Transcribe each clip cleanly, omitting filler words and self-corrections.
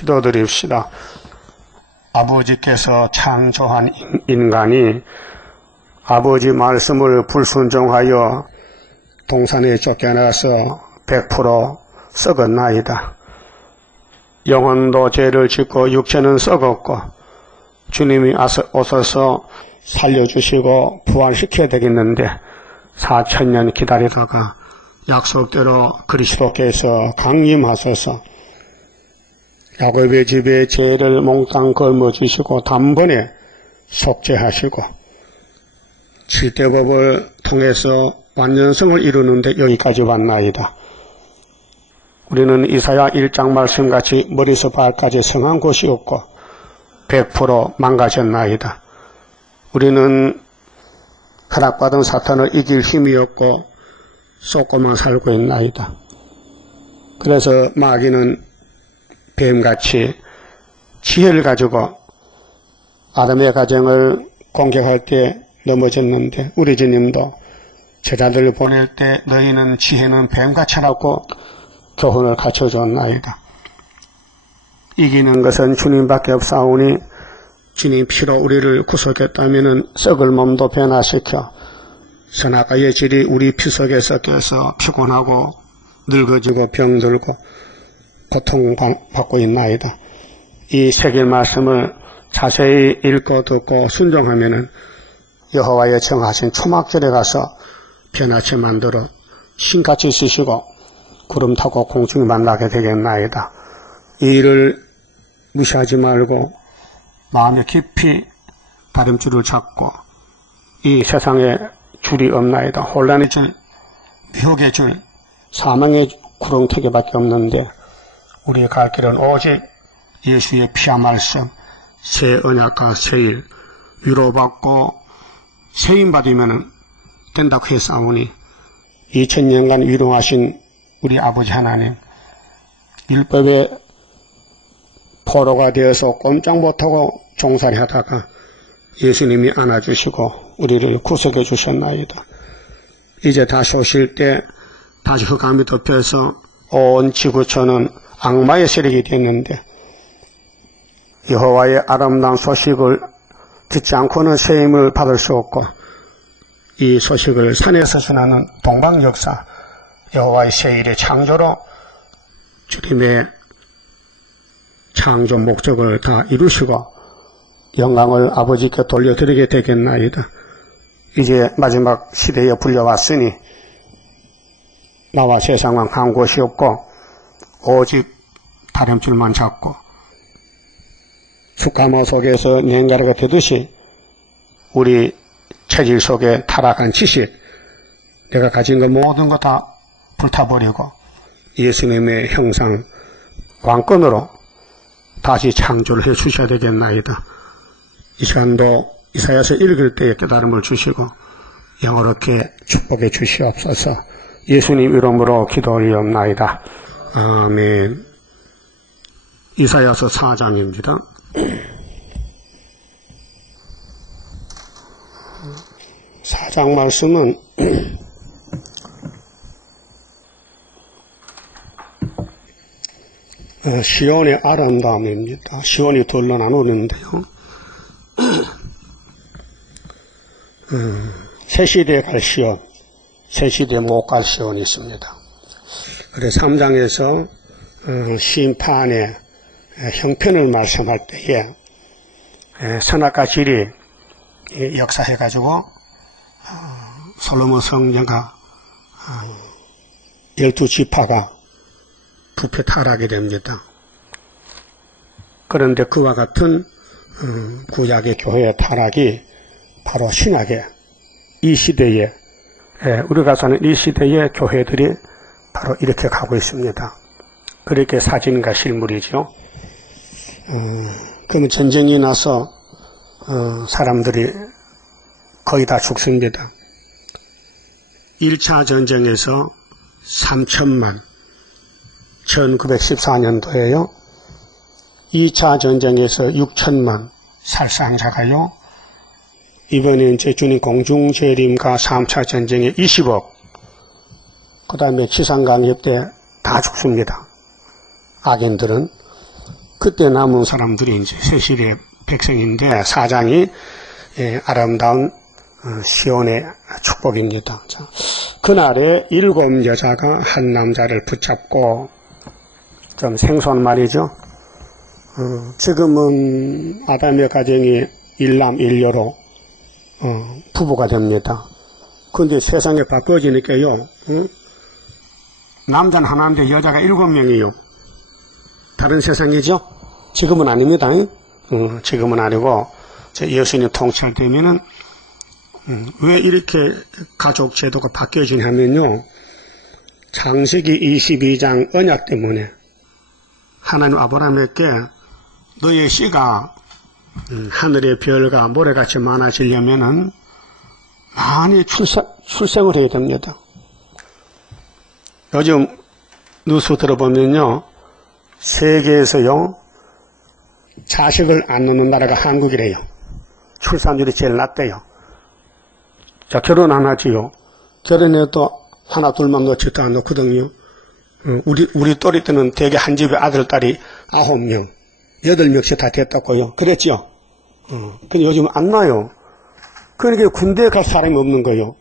기도드립시다. 아버지께서 창조한 인간이 아버지 말씀을 불순종하여 동산에 쫓겨나서 100% 썩었나이다. 영혼도 죄를 짓고 육체는 썩었고 주님이 오셔서 살려주시고 부활시켜야 되겠는데 4000년 기다리다가 약속대로 그리스도께서 강림하셔서 야곱의 집에 죄를 몽땅 걸머주시고 단번에 속죄하시고 7대법을 통해서 완전성을 이루는데 여기까지 왔나이다. 우리는 이사야 1장 말씀같이 머리에서 발까지 성한 곳이 없고 100% 망가졌나이다. 우리는 허락받은 사탄을 이길 힘이 없고 쏟고만 살고 있나이다. 그래서 마귀는 뱀같이 지혜를 가지고 아담의 가정을 공격할 때 넘어졌는데 우리 주님도 제자들을 보낼 때 너희는 지혜는 뱀같이 하라고 교훈을 갖춰줬나이다. 이기는 것은 주님밖에 없사오니 주님 피로 우리를 구속했다면 썩을 몸도 변화시켜 선악과의 질이 우리 피 속에 섞여서 피곤하고 늙어지고 병들고 고통받고 있나이다. 이 새길 말씀을 자세히 읽고 듣고 순종하면은 여호와의 정하신 초막절에 가서 변화체 만들어 신같이 쓰시고 구름 타고 공중에 만나게 되겠나이다. 이 일을 무시하지 말고 마음에 깊이 다름줄을 잡고 이 세상에 줄이 없나이다. 혼란의 줄, 미혹의 줄, 사망의 구렁텅이밖에 없는데 우리의 갈 길은 오직 예수의 피와 말씀, 새 언약과 새 일, 위로받고 세임받으면 된다고 했사오니 2000년간 위로하신 우리 아버지 하나님, 율법의 포로가 되어서 꼼짝 못하고 종살이 하다가 예수님이 안아주시고 우리를 구속해 주셨나이다. 이제 다시 오실 때 다시 흑암이 덮여서 온 지구촌은 악마의 세력이 됐는데 여호와의 아름다운 소식을 듣지 않고는 세임을 받을 수 없고 이 소식을 산에서 전하는 동방역사 여호와의 세일의 창조로 주님의 창조 목적을 다 이루시고 영광을 아버지께 돌려드리게 되겠나이다. 이제 마지막 시대에 불려왔으니 나와 세상은 한 곳이 없고 오직 다름줄만 잡고 숙가마 속에서 냉가루가 되듯이 우리 체질 속에 타락한 지식, 내가 가진 것 모든 거 다 불타버리고 예수님의 형상 왕권으로 다시 창조를 해 주셔야 되겠나이다. 이 시간도 이사야서 읽을 때에 깨달음을 주시고 영어롭게 축복해 주시옵소서. 예수님 이름으로 기도하옵나이다. 아멘. 이사야서 4장입니다. 4장 말씀은 시온의 아름다움입니다. 시온이 둘로 나누는데요. 새 시대에 갈 시온, 새 시대에 못 갈 시온이 있습니다. 그래서 3장에서 심판의 형편을 말씀할 때에 선악과 질이 역사해가지고 솔로몬 성녀가 12지파가 부패 타락이 됩니다. 그런데 그와 같은 구약의 교회의 타락이 바로 신약의 이 시대에 우리가 사는 이 시대의 교회들이 바로 이렇게 가고 있습니다. 그렇게 사진과 실물이죠. 그러면 전쟁이 나서 사람들이 거의 다 죽습니다. 1차 전쟁에서 3천만 1914년도에요. 2차 전쟁에서 6천만 살상자가요. 이번에 이제 주님 공중재림과 3차 전쟁에 20억, 그 다음에 치상강협 때 다 죽습니다. 악인들은. 그때 남은 사람들이 이제 세실의 백성인데 사장이 아름다운 시온의 축복입니다. 자, 그날에 7 여자가 한 남자를 붙잡고 좀 생소한 말이죠. 지금은 아담의 가정이 일남 일녀로 부부가 됩니다. 근데 세상에 바꿔지니까요. 남자는 하나인데 여자가 7명이요. 다른 세상이죠? 지금은 아닙니다. 지금은 아니고 예수님 통찰되면은 왜 이렇게 가족 제도가 바뀌어지냐면요. 창세기 22장 언약 때문에 하나님 아브라함에게 너의 씨가 하늘의 별과 모래같이 많아지려면은 많이 출생을 해야 됩니다. 요즘 뉴스 들어보면요. 세계에서요. 자식을 안 낳는 나라가 한국이래요. 출산율이 제일 낮대요. 자, 결혼 안 하지요. 결혼해도 하나 둘만 놓지도 않거든요. 우리 또래 때는 대개 한 집에 아들, 딸이 9명, 8명씩 다 됐다고요. 그랬죠? 근데 요즘 안 나요. 그러니까 군대에 갈 사람이 없는 거예요.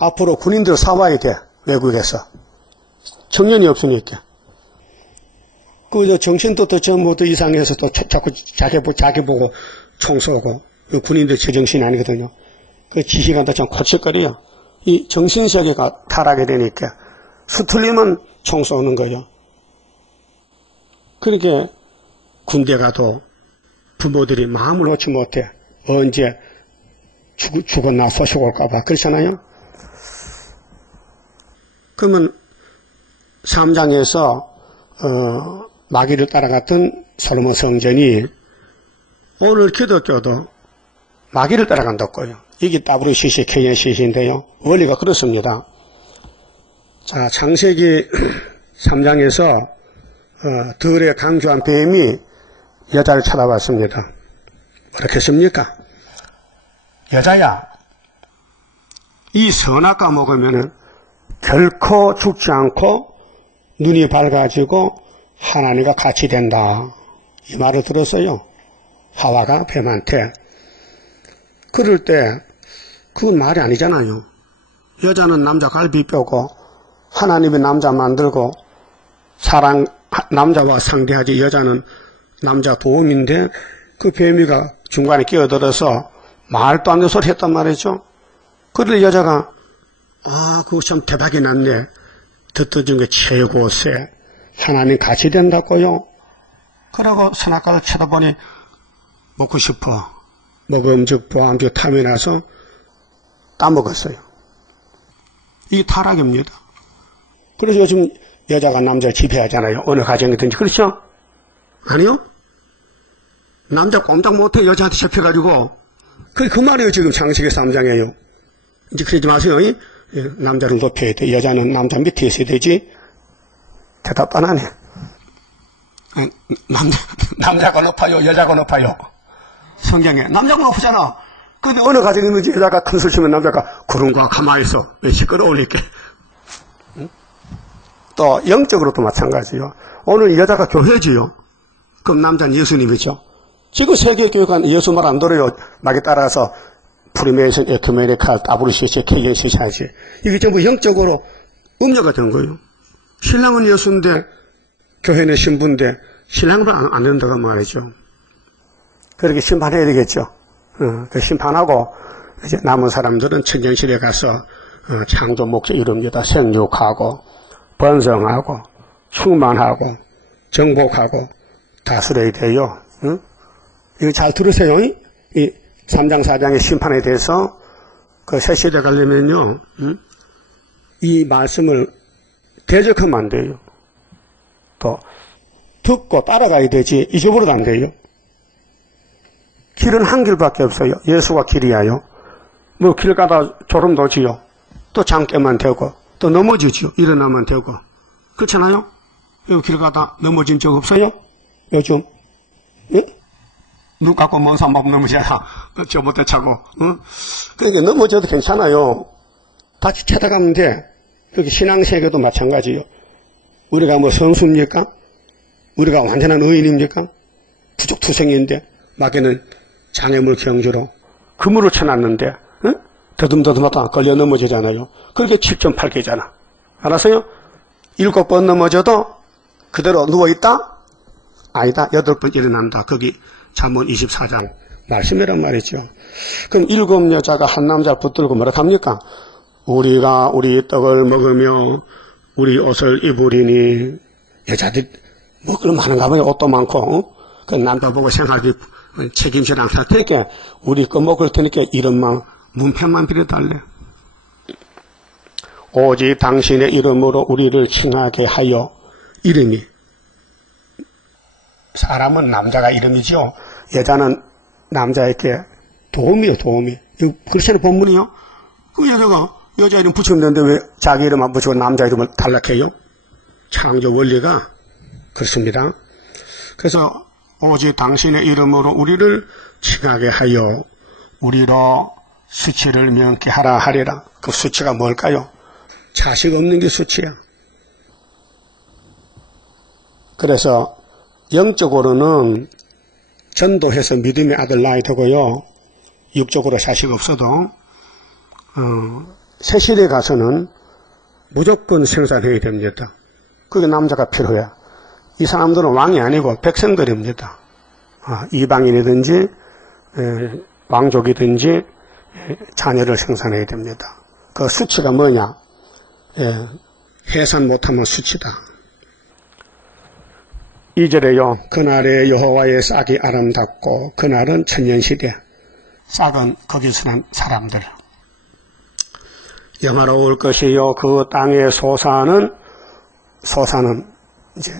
앞으로 군인들 사와야 돼. 외국에서. 청년이 없으니까. 정신도 또 전부터 이상해서 또 자꾸 자기 보고 총 쏘고. 군인들 제정신이 아니거든요. 그 지휘관도 참 거칠거려요. 이 정신세계가 타락이 되니까 수틀리면 총 쏘는 거예요. 그렇게 군대 가도 부모들이 마음을 놓지 못해. 언제 죽었나 소식 올까봐. 그렇잖아요? 그러면 3장에서 마귀를 따라갔던 솔로몬 성전이 오늘 기독교도 마귀를 따라간다고요. 이게 따브르시시 케겐시시인데요. 원리가 그렇습니다. 자, 창세기 3장에서 들에 강조한 뱀이 여자를 찾아왔습니다. 뭐라 했습니까? 여자야, 이 선악과 먹으면 결코 죽지 않고 눈이 밝아지고 하나님과 같이 된다. 이 말을 들었어요. 하와가 뱀한테. 그럴 때 그건 말이 아니잖아요. 여자는 남자 갈비뼈고 하나님이 남자 만들고 남자와 상대하지 여자는 남자 도움인데 그 뱀이가 중간에 끼어들어서 말도 안 되는 소리 했단 말이죠. 그럴 여자가 그거 참 대박이 났네. 듣던 중에 최고세. 하나님 같이 된다고요. 그러고 선악과를 쳐다보니 먹고 싶어. 먹음직 보암직 탐이 나서 따먹었어요. 이게 타락입니다. 그래서 요즘 여자가 남자를 지배하잖아요. 어느 가정이든지. 그렇죠? 아니요? 남자 꼼짝 못해 여자한테 잡혀가지고. 그 말이에요. 지금 창세기 3장이에요. 이제 그러지 마세요. 남자를 높여야 돼. 여자는 남자 밑에 있어야 되지. 대답 안 하네. 남자가 높아요? 여자가 높아요? 성경에. 남자가 높잖아. 근데 어느 가정에 있는지 여자가 큰 소리 치면 남자가 구름과 가만히 있어. 왜 시끄러울리게. 또 영적으로도 마찬가지요. 오늘 여자가 교회지요. 그럼 남자는 예수님이죠. 지금 세계교회가 예수 말 안 들어요. 막에 따라서 프리메이션, 에큐메니칼, 따브르시시, 케겐시샤지. 이게 전부 영적으로 음료가 된 거예요. 신랑은 예수인데 교회는 신부인데 신랑은 안 된다고 말이죠. 그렇게 심판해야 되겠죠. 그 심판하고 이제 남은 사람들은 천년실에 가서 창조 목적 이룹니다. 생육하고 번성하고 충만하고 정복하고 다스려야 돼요. 이거 잘 들으세요. 이 3장 4장의 심판에 대해서 그 새 시대 가려면요. 이 말씀을 대적하면 안 돼요. 또 듣고 따라가야 되지 잊어버려도 안 돼요. 길은 한 길밖에 없어요. 예수가 길이야요. 뭐 길 가다 졸음 도지요. 또 잠깨만 되고 또 넘어지지요. 일어나면 되고. 그렇잖아요? 이 길 가다 넘어진 적 없어요? 요즘? 예? 눈 감고 먼 산 막 넘어지잖아. 저 못해 차고. 그러니까 넘어져도 괜찮아요. 다시 찾아가면 돼. 그렇게 신앙세계도 마찬가지요. 우리가 뭐 선수입니까? 우리가 완전한 의인입니까? 부족투성인데 마귀는 장애물 경주로 그물을 쳐놨는데 응? 더듬더듬하다 걸려 넘어지잖아요. 그렇게 7.8개잖아. 알았어요? 7번 넘어져도 그대로 누워있다? 아니다. 8번 일어난다. 거기 잠언 24장 말씀이란 말이죠. 그럼 7 여자가 한 남자를 붙들고 뭐라 합니까? 우리가 우리 떡을 먹으며 우리 옷을 입으리니 여자들 뭐 그럼 하는가 봐요. 옷도 많고 그 남자 보고 생활비 책임질 않을 테니까 우리 거 먹을 테니까 이름만 문패만 빌어달래. 오직 당신의 이름으로 우리를 칭하게 하여. 이름이 사람은 남자가 이름이죠. 여자는 남자에게 도움이요. 도움이. 이거 그리스도의 본문이요. 그 여자가 여자 이름 붙이면 되는데 왜 자기 이름 안 붙이고 남자 이름을 탈락해요? 창조 원리가 그렇습니다. 그래서 오직 당신의 이름으로 우리를 칭하게 하여 우리로 수치를 명케 하라 하리라. 그 수치가 뭘까요? 자식 없는 게 수치야. 그래서 영적으로는 전도해서 믿음의 아들 낳아야 되고요. 육적으로 자식 없어도 새 시대에 가서는 무조건 생산해야 됩니다. 그게 남자가 필요해. 이 사람들은 왕이 아니고 백성들입니다. 이방인이든지 왕족이든지 자녀를 생산해야 됩니다. 그 수치가 뭐냐? 해산 못하면 수치다. 2절에요. 그날에 여호와의 싹이 아름답고 그날은 천년시대. 싹은 거기서 난 사람들. 영화로울 것이요. 그 땅의 소사는 이제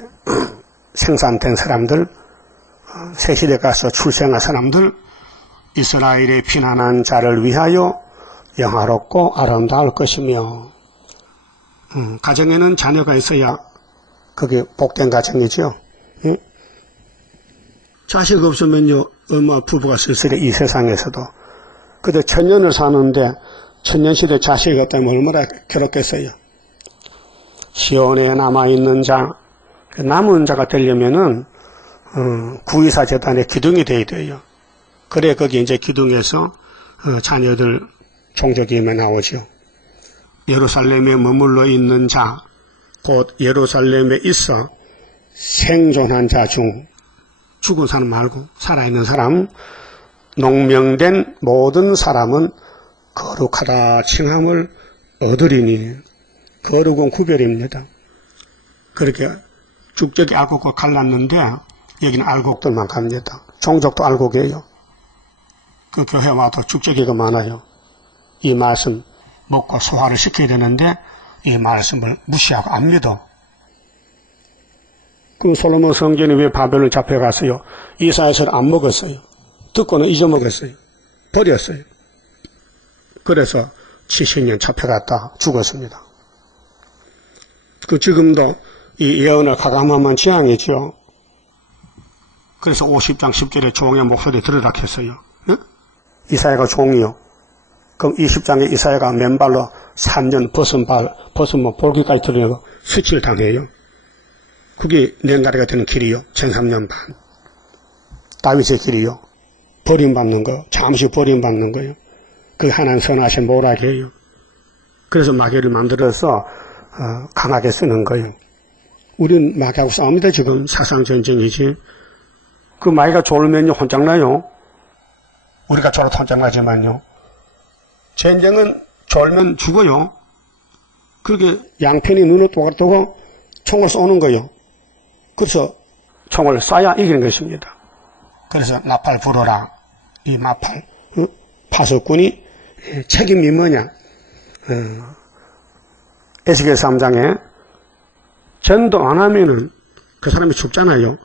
생산된 사람들, 새 시대 가서 출생한 사람들, 이스라엘의 피난한 자를 위하여 영화롭고 아름다울 것이며, 가정에는 자녀가 있어야 그게 복된 가정이죠. 예? 자식 없으면요, 엄마 부부가 쓸쓸해, 이 세상에서도. 근데 천년을 사는데 천년시대 자식이 없다면 얼마나 괴롭겠어요. 시온에 남아있는 자, 남은 자가 되려면은 구의사 재단의 기둥이 돼야 돼요. 그래 거기 이제 기둥에서 자녀들 종족임에 나오죠. 예루살렘에 머물러 있는 자, 곧 예루살렘에 있어 생존한 자 중 죽은 사람 말고 살아있는 사람, 농명된 모든 사람은 거룩하다 칭함을 얻으리니. 거룩은 구별입니다. 그렇게 쭉저기 알곡을 갈랐는데 여기는 알곡들만 갑니다. 종족도 알곡이에요. 그 교회 와도 쭉저기가 많아요. 이 말씀 먹고 소화를 시켜야 되는데 이 말씀을 무시하고 안 믿어. 그럼 솔로몬 성전이 왜 바벨론 잡혀갔어요? 이사야서를 안 먹었어요. 듣고는 잊어먹었어요. 버렸어요. 그래서 70년 잡혀갔다 죽었습니다. 그 지금도 이 예언을 가감하면 지향이죠. 그래서 50장 10절에 종의 목소리 들으라 했어요. 응? 이사야가 종이요. 그럼 20장에 이사야가 맨발로 3년 벗으면 볼기까지 들으려고 수치를 당해요. 그게 냉가리가 되는 길이요. 1300년 반. 다윗의 길이요. 버림받는 거, 잠시 버림받는 거요. 그 하나님 선하신 모락이에요. 그래서 마귀를 만들어서 강하게 쓰는 거예요. 우린 마귀하고 싸웁니다. 지금 사상전쟁이지. 그 마귀가 졸면요 혼장나요. 우리가 졸아도 혼장나지만요. 전쟁은 졸면 죽어요. 그렇게 양편이 눈을 똑같고 총을 쏘는 거예요. 그래서 총을 쏴야 이기는 것입니다. 그래서 나팔 불어라. 이 나팔 파수꾼이 책임이 뭐냐. 에스겔 3장에 전도 안 하면은 그 사람이 죽잖아요.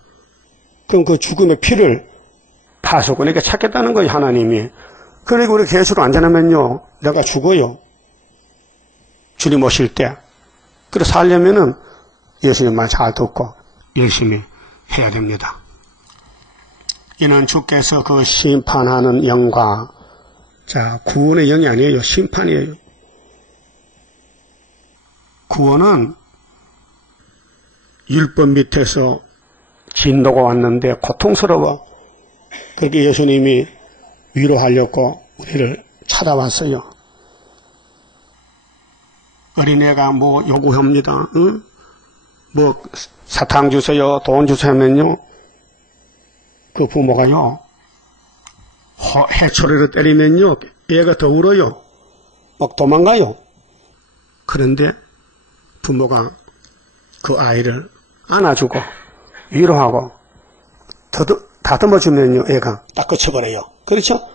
그럼 그 죽음의 피를 파수꾼에게 찾겠다는 거예요, 하나님이. 그리고 우리 계수로 안 전하면요, 내가 죽어요. 주님 오실 때. 그래서 살려면은 예수님 말 잘 듣고 열심히 해야 됩니다. 이는 주께서 그 심판하는 영과, 자, 구원의 영이 아니에요. 심판이에요. 구원은 율법 밑에서 진도가 왔는데 고통스러워. 그렇게 예수님이 위로하려고 우리를 찾아왔어요. 어린애가 뭐 요구합니다. 응? 뭐 사탕 주세요, 돈 주세요 하면요, 그 부모가요, 해초리를 때리면요, 애가 더 울어요. 막 도망가요. 그런데 부모가 그 아이를 안아주고 위로하고 다듬어주면요, 애가 딱 그쳐버려요. 그렇죠?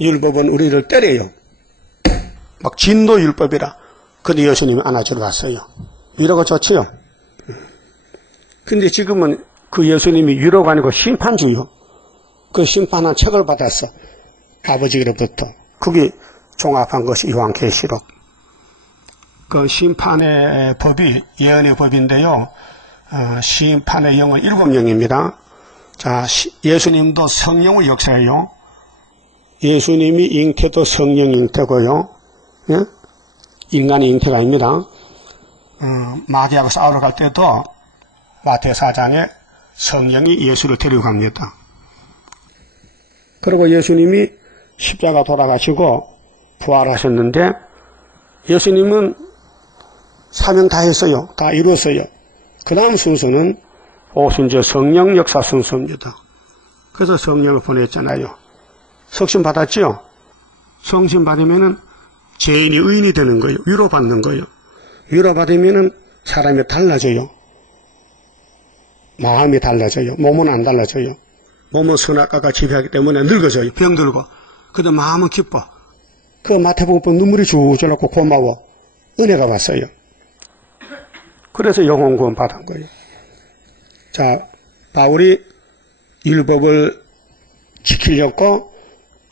율법은 우리를 때려요. 막 진도 율법이라. 근데 예수님이 안아주러 왔어요. 위로가 좋지요? 근데 지금은 그 예수님이 위로가 아니고 심판주요. 그 심판한 책을 받았어. 아버지로부터. 그게 종합한 것이 요한계시록. 그 심판의 법이 예언의 법인데요. 심판의 영은 7영입니다. 자, 예수님도 성령의 역사예요. 예수님이 잉태도 성령 잉태고요. 예? 인간의 잉태가 아닙니다. 마귀하고 싸우러 갈 때도 마태 4장에 성령이 예수를 데리고 갑니다. 그리고 예수님이 십자가 돌아가시고 부활하셨는데 예수님은 사명 다 했어요. 다 이루었어요. 그 다음 순서는 오순절 성령 역사 순서입니다. 그래서 성령을 보냈잖아요. 성신 받았죠? 성신 받으면은 죄인이 의인이 되는 거예요. 위로받는 거예요. 위로받으면은 사람이 달라져요. 마음이 달라져요. 몸은 안 달라져요. 몸은 선악과가 지배하기 때문에 늙어져요. 병들고. 근데 마음은 기뻐. 그 마태복음 눈물이 줄줄 나고 고마워. 은혜가 왔어요. 그래서 영혼 구원 받은 거예요. 자, 바울이 율법을 지키려고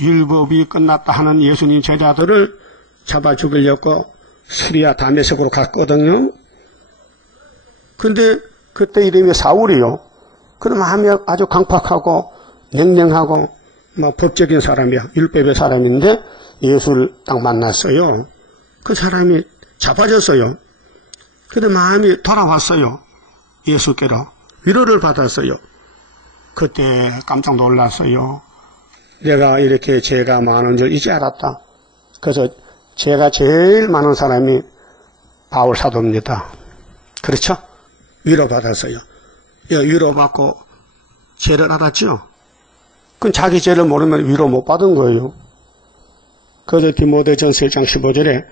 율법이 끝났다 하는 예수님 제자들을 잡아 죽이려고 시리아 다메섹으로 갔거든요. 근데 그때 이름이 사울이요. 그 마음이 아주 강팍하고 냉랭하고 막 법적인 사람이야. 율법의 사람인데 예수를 딱 만났어요. 그 사람이 잡아졌어요. 근데 마음이 돌아왔어요. 예수께로 위로를 받았어요. 그때 깜짝 놀랐어요. 내가 이렇게 죄가 많은 줄 이제 알았다. 그래서 죄가 제일 많은 사람이 바울 사도입니다. 그렇죠? 위로받았어요. 위로받고 죄를 알았죠? 그건 자기 죄를 모르면 위로 못 받은 거예요. 그래서 디모데전서 1장 15절에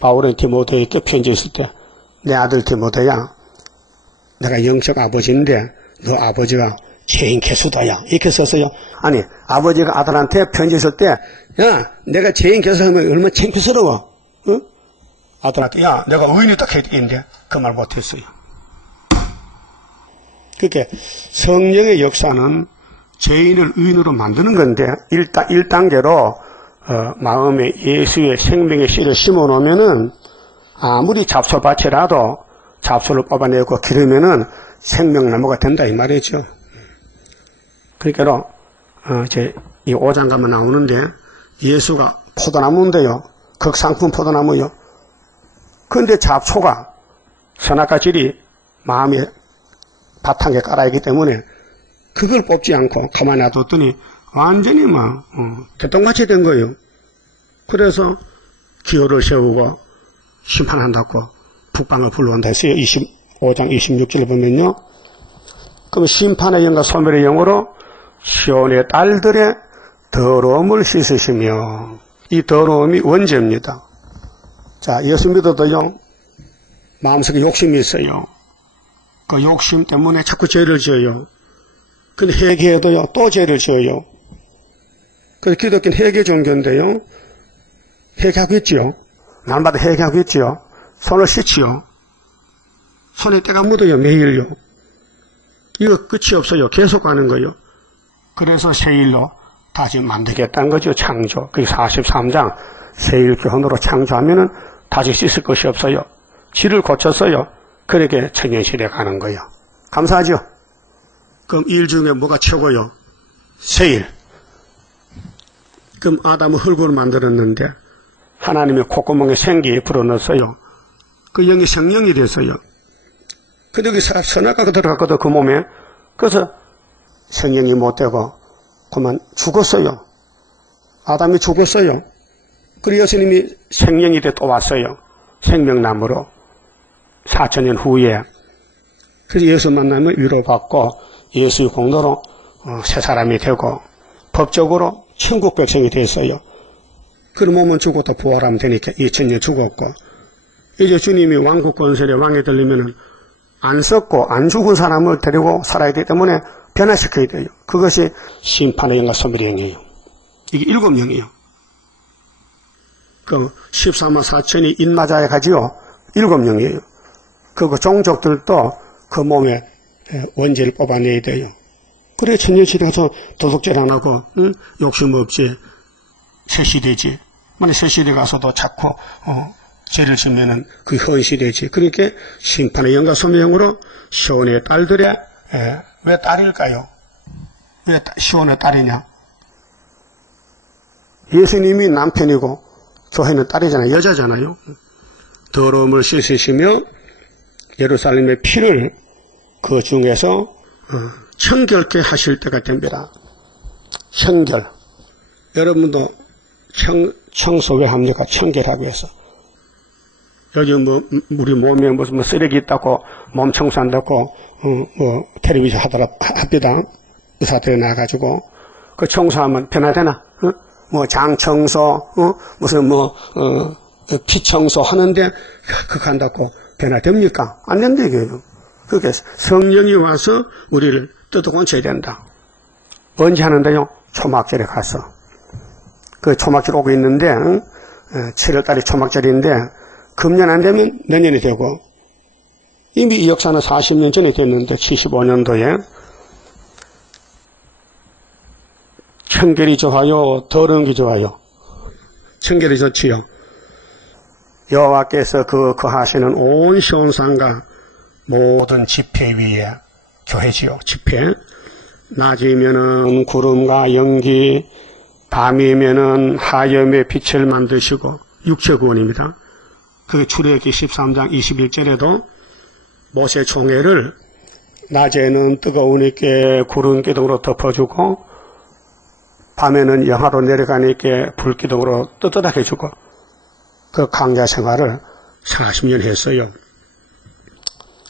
바울은 디모데에게 편지했을 때 내 아들 디모데야, 내가 영적 아버지인데 너 아버지가 죄인 개수다야. 이렇게 썼어요. 아니, 아버지가 아들한테 편지했을 때, 야, 내가 죄인 개수하면 얼마나 창피스러워. 어? 아들한테, 야, 내가 의인이다 했는데 그 말 못했어요. 그렇게 성령의 역사는 죄인을 의인으로 만드는 건데 1단계로 마음에 예수의 생명의 씨를 심어놓으면은 아무리 잡초밭이라도 잡초를 뽑아내고 기르면은 생명나무가 된다 이 말이죠. 그러니까 이제 이 5장 가면 나오는데 예수가 포도나무인데요. 극상품 포도나무요. 그런데 잡초가 선악과 질이 마음의 바탕에 깔아있기 때문에 그걸 뽑지 않고 가만히 놔뒀더니 완전히 막 개똥같이 된 거예요. 그래서 기호를 세우고 심판한다고 북방을 불러온다 했어요. 25장 26절을 보면요. 그럼 심판의 영과 소멸의 영으로 시온의 딸들의 더러움을 씻으시며, 이 더러움이 원죄입니다. 자, 예수 믿어도요, 마음속에 욕심이 있어요. 그 욕심 때문에 자꾸 죄를 지어요. 근데 회개해도요, 또 죄를 지어요. 그래서 기독교는 회개 종교인데요, 회개하고 있지요. 날마다 회개하고 있지요. 손을 씻지요. 손에 때가 묻어요, 매일요. 이거 끝이 없어요. 계속 가는 거예요. 그래서 새일로 다시 만들겠다는 거죠. 창조. 그게 43장 새일 교훈으로 창조하면은 다시 씻을 것이 없어요. 질을 고쳤어요. 그렇게 천년실에 가는 거예요. 감사하죠? 그럼 일 중에 뭐가 최고요? 새일. 그럼 아담은 흙으로 만들었는데 하나님의 콧구멍에 생기 불어넣었어요. 그 영이 생명이 됐어요. 근데 여기 선악과가 들어갔거든, 그 몸에. 그래서 성령이 못 되고 그만 죽었어요. 아담이 죽었어요. 그리고 예수님이 생명이 돼 또 왔어요. 생명나무로 4000년 후에. 그래서 예수 만나면 위로받고 예수의 공로로 새 사람이 되고 법적으로 천국 백성이 됐어요. 그럼 몸은 죽었다 부활하면 되니까 2000년 죽었고 이제 주님이 왕국 건설에 왕이 되려면 안 썩고 안 죽은 사람을 데리고 살아야 되기 때문에 변화시켜야 돼요. 그것이 심판의 영과 소멸의 영이에요. 이게 7영이에요. 그 14만 4천이 인마자에 가지요. 7영이에요. 그 종족들도 그 몸에 원죄를 뽑아내야 돼요. 그래 천년시대 가서 도둑질 안 하고 욕심 없지. 새시대지. 만약 새시대 가서도 자꾸 죄를 지면은 그 헌시되지. 그러니까 심판의 영과 소멸의 시온의 딸들의 왜 딸일까요? 왜 시온의 딸이냐? 예수님이 남편이고 교회는 딸이잖아요. 여자잖아요. 더러움을 씻으시며 예루살렘의 피를 그 중에서 청결케 하실 때가 됩니다. 청결. 여러분도 청소 왜 합니까? 청결하기 위해서. 여기 우리 몸에 무슨 쓰레기 있다고 몸 청소한다고 텔레비전 합니다. 의사들이 나가지고 그 청소하면 변화되나? 장 청소, 무슨 피 청소 하는데 그거 한다고 변화됩니까? 안 된다 이거예요. 그게 성령이 와서 우리를 뜯어고쳐야 된다. 언제 하는데요? 초막절에 가서. 그 초막절 오고 있는데 7월달이 초막절인데 금년 안 되면 내년이 되고 이미 이 역사는 40년 전에 됐는데 75년도에 청결이 좋아요? 더러운 게 좋아요? 청결이 좋지요. 여호와께서 거하시는 온 시온산과 모든 지폐 위에 교회지요. 지폐. 낮이면은 구름과 연기, 밤이면은 하염의 빛을 만드시고 육체 구원입니다. 그게 출애굽기 13장 21절에도 모세 총회를 낮에는 뜨거우니까 구름 기둥으로 덮어주고 밤에는 영하로 내려가니까 불 기둥으로 뜨뜻하게 해주고 그 강자 생활을 40년 했어요.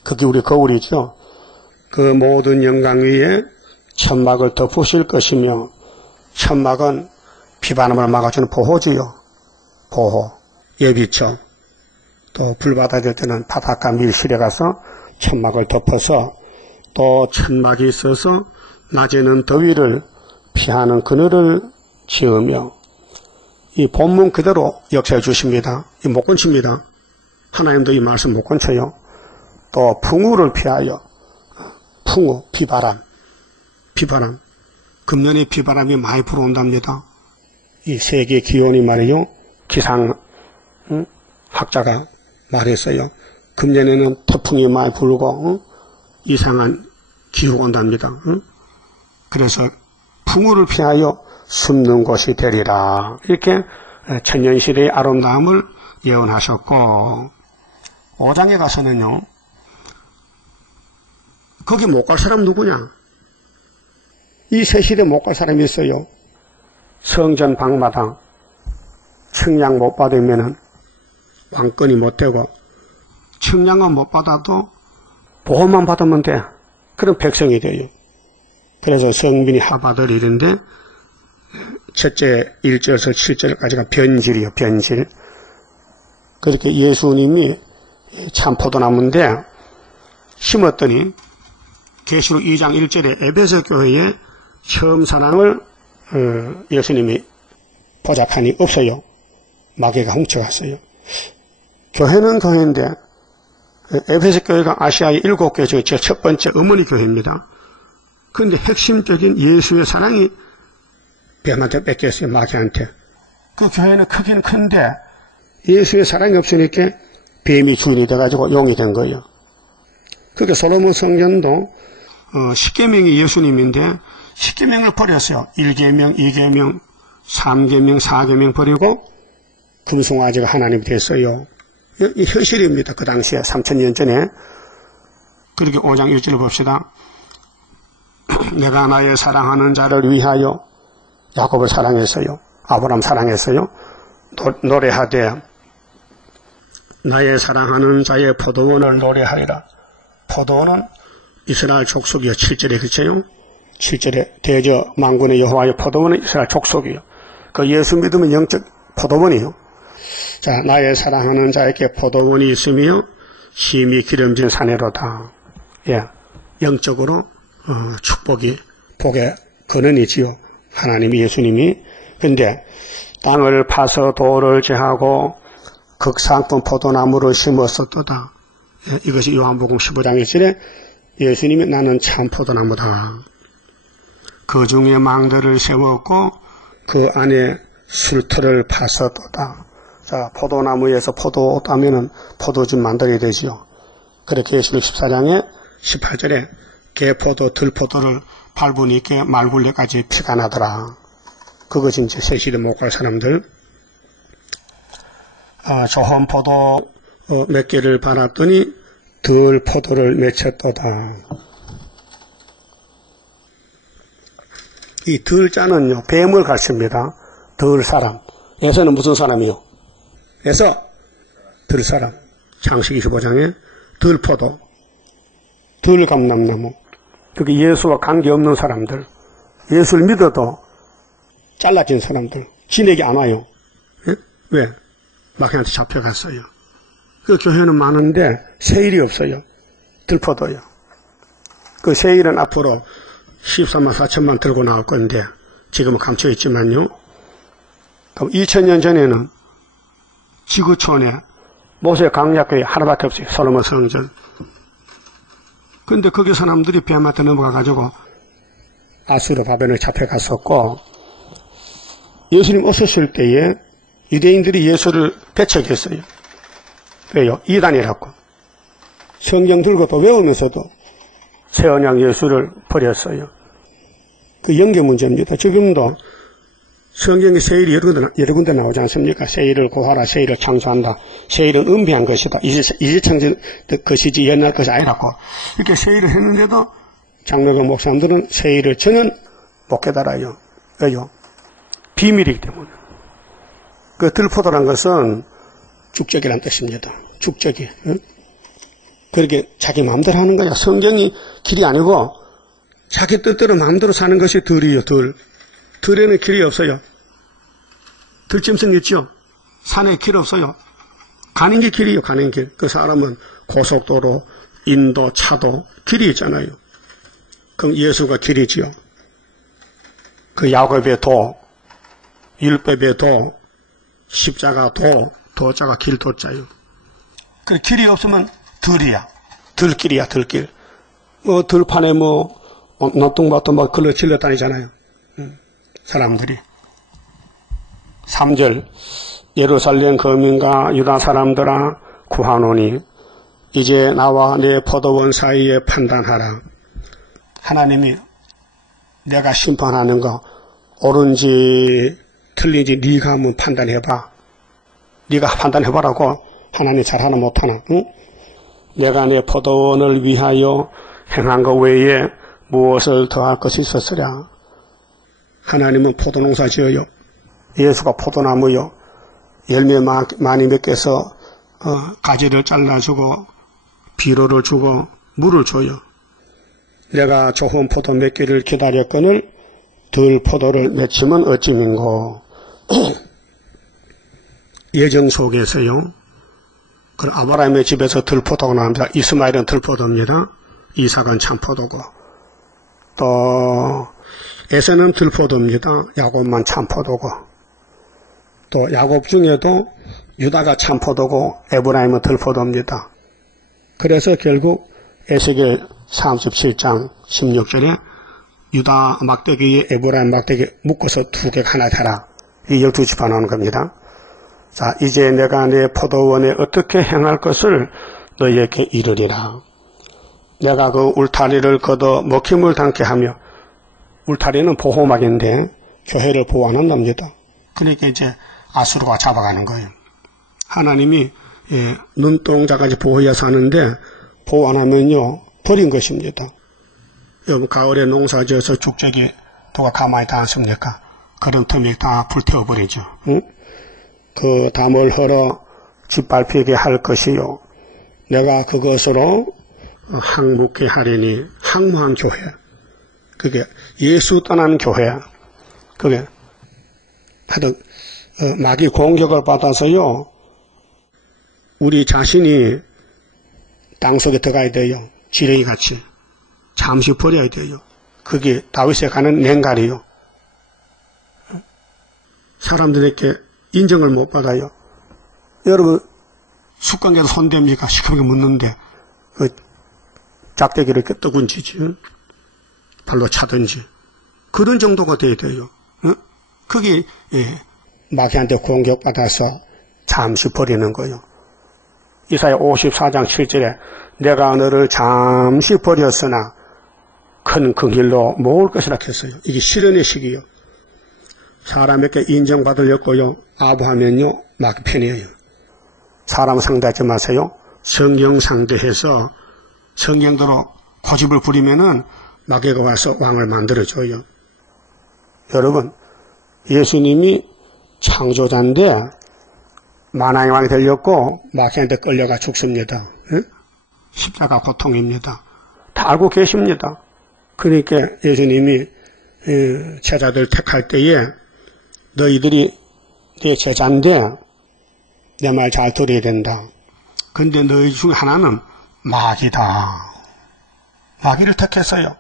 그게 우리 거울이죠. 그 모든 영광 위에 천막을 덮으실 것이며 천막은 비바람을 막아주는 보호지요. 보호, 예비처. 또 불바다 될 때는 바닷가 밀실에 가서 천막을 덮어서 또 천막이 있어서 낮에는 더위를 피하는 그늘을 지으며 이 본문 그대로 역사해 주십니다. 이 못 건칩니다. 하나님도 이 말씀 못 건쳐요. 또 풍우를 피하여 풍우, 비바람. 금년에 비바람이 많이 불어온답니다. 이 세계 기온이 말이요. 기상 학자가 말했어요. 금년에는 태풍이 많이 불고 이상한 기후가 온답니다. 그래서 풍우를 피하여 숨는 곳이 되리라. 이렇게 천년시대의 아름다움을 예언하셨고 5장에 가서는요. 거기 못 갈 사람 누구냐? 이 새 시대 못 갈 사람이 있어요. 성전 방마당 청량 못 받으면은 왕권이 못 되고 청량은 못 받아도 보호만 받으면 돼. 그럼 백성이 돼요. 그래서 성빈이 하받을 일인데 첫째 1절에서 7절까지가 변질이요. 변질. 그렇게 예수님이 참 포도나무인데 심었더니 계시록 2장 1절에 에베소 교회에 처음 사랑을 예수님이 보잡하니 없어요. 마귀가 훔쳐갔어요. 교회는 교회인데 에베소 교회가 아시아의 7개 중에 제일 첫 번째 어머니 교회입니다. 그런데 핵심적인 예수의 사랑이 뱀한테 뺏겼어요. 마귀한테. 그 교회는 크긴 큰데 예수의 사랑이 없으니까 뱀이 주인이 돼가지고 용이 된 거예요. 그게 솔로몬 성전도 10계명이 예수님인데 10계명을 버렸어요. 1계명, 2계명, 3계명, 4계명 버리고 금송아지가 하나님이 됐어요. 이 현실입니다. 그 당시에 3000년 전에. 그렇게 5장 1절을 봅시다. 내가 나의 사랑하는 자를 위하여 야곱을 사랑했어요. 아브라함 사랑했어요. 노래하되 나의 사랑하는 자의 포도원을 노래하리라. 포도원은 이스라엘 족속이요. 7절에 그쳐요. 7절에 대저 만군의 여호와의 포도원은 이스라엘 족속이요. 그 예수 믿으면 영적 포도원이요. 자, 나의 사랑하는 자에게 포도원이 있으며 심히 기름진 산에로다. 예, 영적으로 축복이 복의 근원이지요. 하나님이 예수님이. 근데 땅을 파서 돌을 제하고 극상품 포도나무를 심었었도다. 예, 이것이 요한복음 15장 1절에 예수님이 나는 참 포도나무다. 그 중에 망대를 세웠고 그 안에 술터를 파서도다. 자, 포도나무에서 포도 따면은 포도즙 만들어야 되지요. 그렇게 예수님 14장에 18절에 개포도 들포도를 밟으니 이렇게 말굴레까지 피가 나더라. 그것이 이제 세시대 못 갈 사람들. 좋은 포도 몇 개를 받았더니 덜 포도를 맺혔도다. 이 덜 자는요, 뱀을 가르칩니다. 덜 사람. 에서는 무슨 사람이요? 에서 덜 사람. 창세기 25장에 덜 포도, 덜 감람나무. 그게 예수와 관계없는 사람들. 예수를 믿어도 잘라진 사람들. 진에게 안 와요. 예? 왜? 마귀한테 잡혀갔어요. 그 교회는 많은데 세일이 없어요. 들포도요. 그 세일은 앞으로 14만 4천만 들고 나올 건데 지금은 감춰있지만요. 그럼 2000년 전에는 지구촌에 모세 강약교회 하나밖에 없어요. 솔로몬 성전. 근데 거기 사람들이 뱀한테 넘어가가지고 아수르 바벨론에 잡혀갔었고, 예수님 오셨을 때에 유대인들이 예수를 배척했어요. 왜요? 이단이라고. 성경 들고 또 외우면서도 새 언약 예수를 버렸어요. 그 연계 문제입니다. 지금도 성경에 세일이 여러 군데 나오지 않습니까? 세일을 고하라, 세일을 창조한다. 세일은 은비한 것이다. 이제 창조 것이지 옛날 것이 아니라고. 이렇게 세일을 했는데도 장로교 목사님들은 세일을 저는 못 깨달아요. 왜요? 비밀이기 때문에. 그 들포도란 것은 축적이란 뜻입니다. 축적이. 응? 그렇게 자기 마음대로 하는 거야. 성경이 길이 아니고 자기 뜻대로 마음대로 사는 것이 들이요. 들에는 길이 없어요. 들짐승 있죠? 산에 길 없어요. 가는 게 길이요. 가는 길. 그 사람은 고속도로, 인도, 차도 길이 있잖아요. 그럼 예수가 길이지요. 그 야곱의 도, 율법의 도, 십자가 도, 도자가 길 도자요. 그 길이 없으면 들이야. 들길이야, 들길. 들판에 노뚱바뚱 걸러 질러 다니잖아요. 사람들이. 3절. 예루살렘 거민과 유다 사람들아 구하노니 이제 나와 내 포도원 사이에 판단하라. 하나님이 내가 심판하는 거 옳은지 틀린지 네가 한번 판단해봐. 네가 판단해보라고. 하나님 잘하나 못하나. 응? 내가 내 포도원을 위하여 행한 것 외에 무엇을 더할 것이 있었으랴. 하나님은 포도농사 지어요. 예수가 포도나무요. 열매 많이 맺게서 가지를 잘라주고 비료를 주고 물을 줘요. 내가 좋은 포도 몇 개를 기다렸거늘 덜 포도를 맺히면 어찌민고. 예정 속에서요. 그 아브라함의 집에서 들포도가 나옵니다. 이스마엘은 들포도입니다. 이삭은 참포도고. 또 에서는 들포도입니다. 야곱만 참포도고. 또 야곱 중에도 유다가 참포도고 에브라임은 들포도입니다. 그래서 결국 에스겔 37장 16절에 유다 막대기에 에브라임 막대기 묶어서 두 개가 하나 되라. 이 12지파 나오는 겁니다. 자, 이제 내가 내 포도원에 어떻게 행할 것을 너희에게 이르리라. 내가 그 울타리를 걷어 먹힘을 당케 하며, 울타리는 보호막인데 교회를 보호 안 한답니다. 그러니까 이제 아수르가 잡아가는 거예요. 하나님이 눈동자까지 보호해서 하는데 보호 안 하면요 버린 것입니다. 여러분 가을에 농사 지어서 죽적이 누가 가만히 다 않습니까? 그런 틈에 다 불태워버리죠. 응? 그 담을 헐어 짓밟히게 할 것이요. 내가 그것으로 항복케 하리니. 항무한 교회. 그게 예수 떠난 교회. 그게 하여튼 마귀 공격을 받아서요. 우리 자신이 땅속에 들어가야 돼요. 지렁이 같이. 잠시 버려야 돼요. 그게 다윗에 가는 냉갈이요. 사람들에게 인정을 못 받아요. 여러분 숯관계도 손댑니까? 시커멓게 묻는데 그 짝대기를 이렇게 떠군지지. 발로 차든지. 그런 정도가 돼야 돼요. 그게 마귀한테 공격받아서 잠시 버리는 거예요. 이사야 54장 7절에 내가 너를 잠시 버렸으나 큰 긍휼로 모을 것이라 했어요. 이게 실현의 시기요. 사람에게 인정받으려고요. 아부하면요. 마귀 편이에요. 사람 상대하지 마세요. 성경 상대해서 성경대로 고집을 부리면은 마귀가 와서 왕을 만들어줘요. 여러분, 예수님이 창조자인데 만왕의 왕이 되려고 마귀한테 끌려가 죽습니다. 십자가 고통입니다. 다 알고 계십니다. 그러니까 예수님이 제자들 택할 때에 너희들이 내 제자인데 내 말 잘 들어야 된다. 근데 너희 중에 하나는 마귀다. 마귀를 택했어요.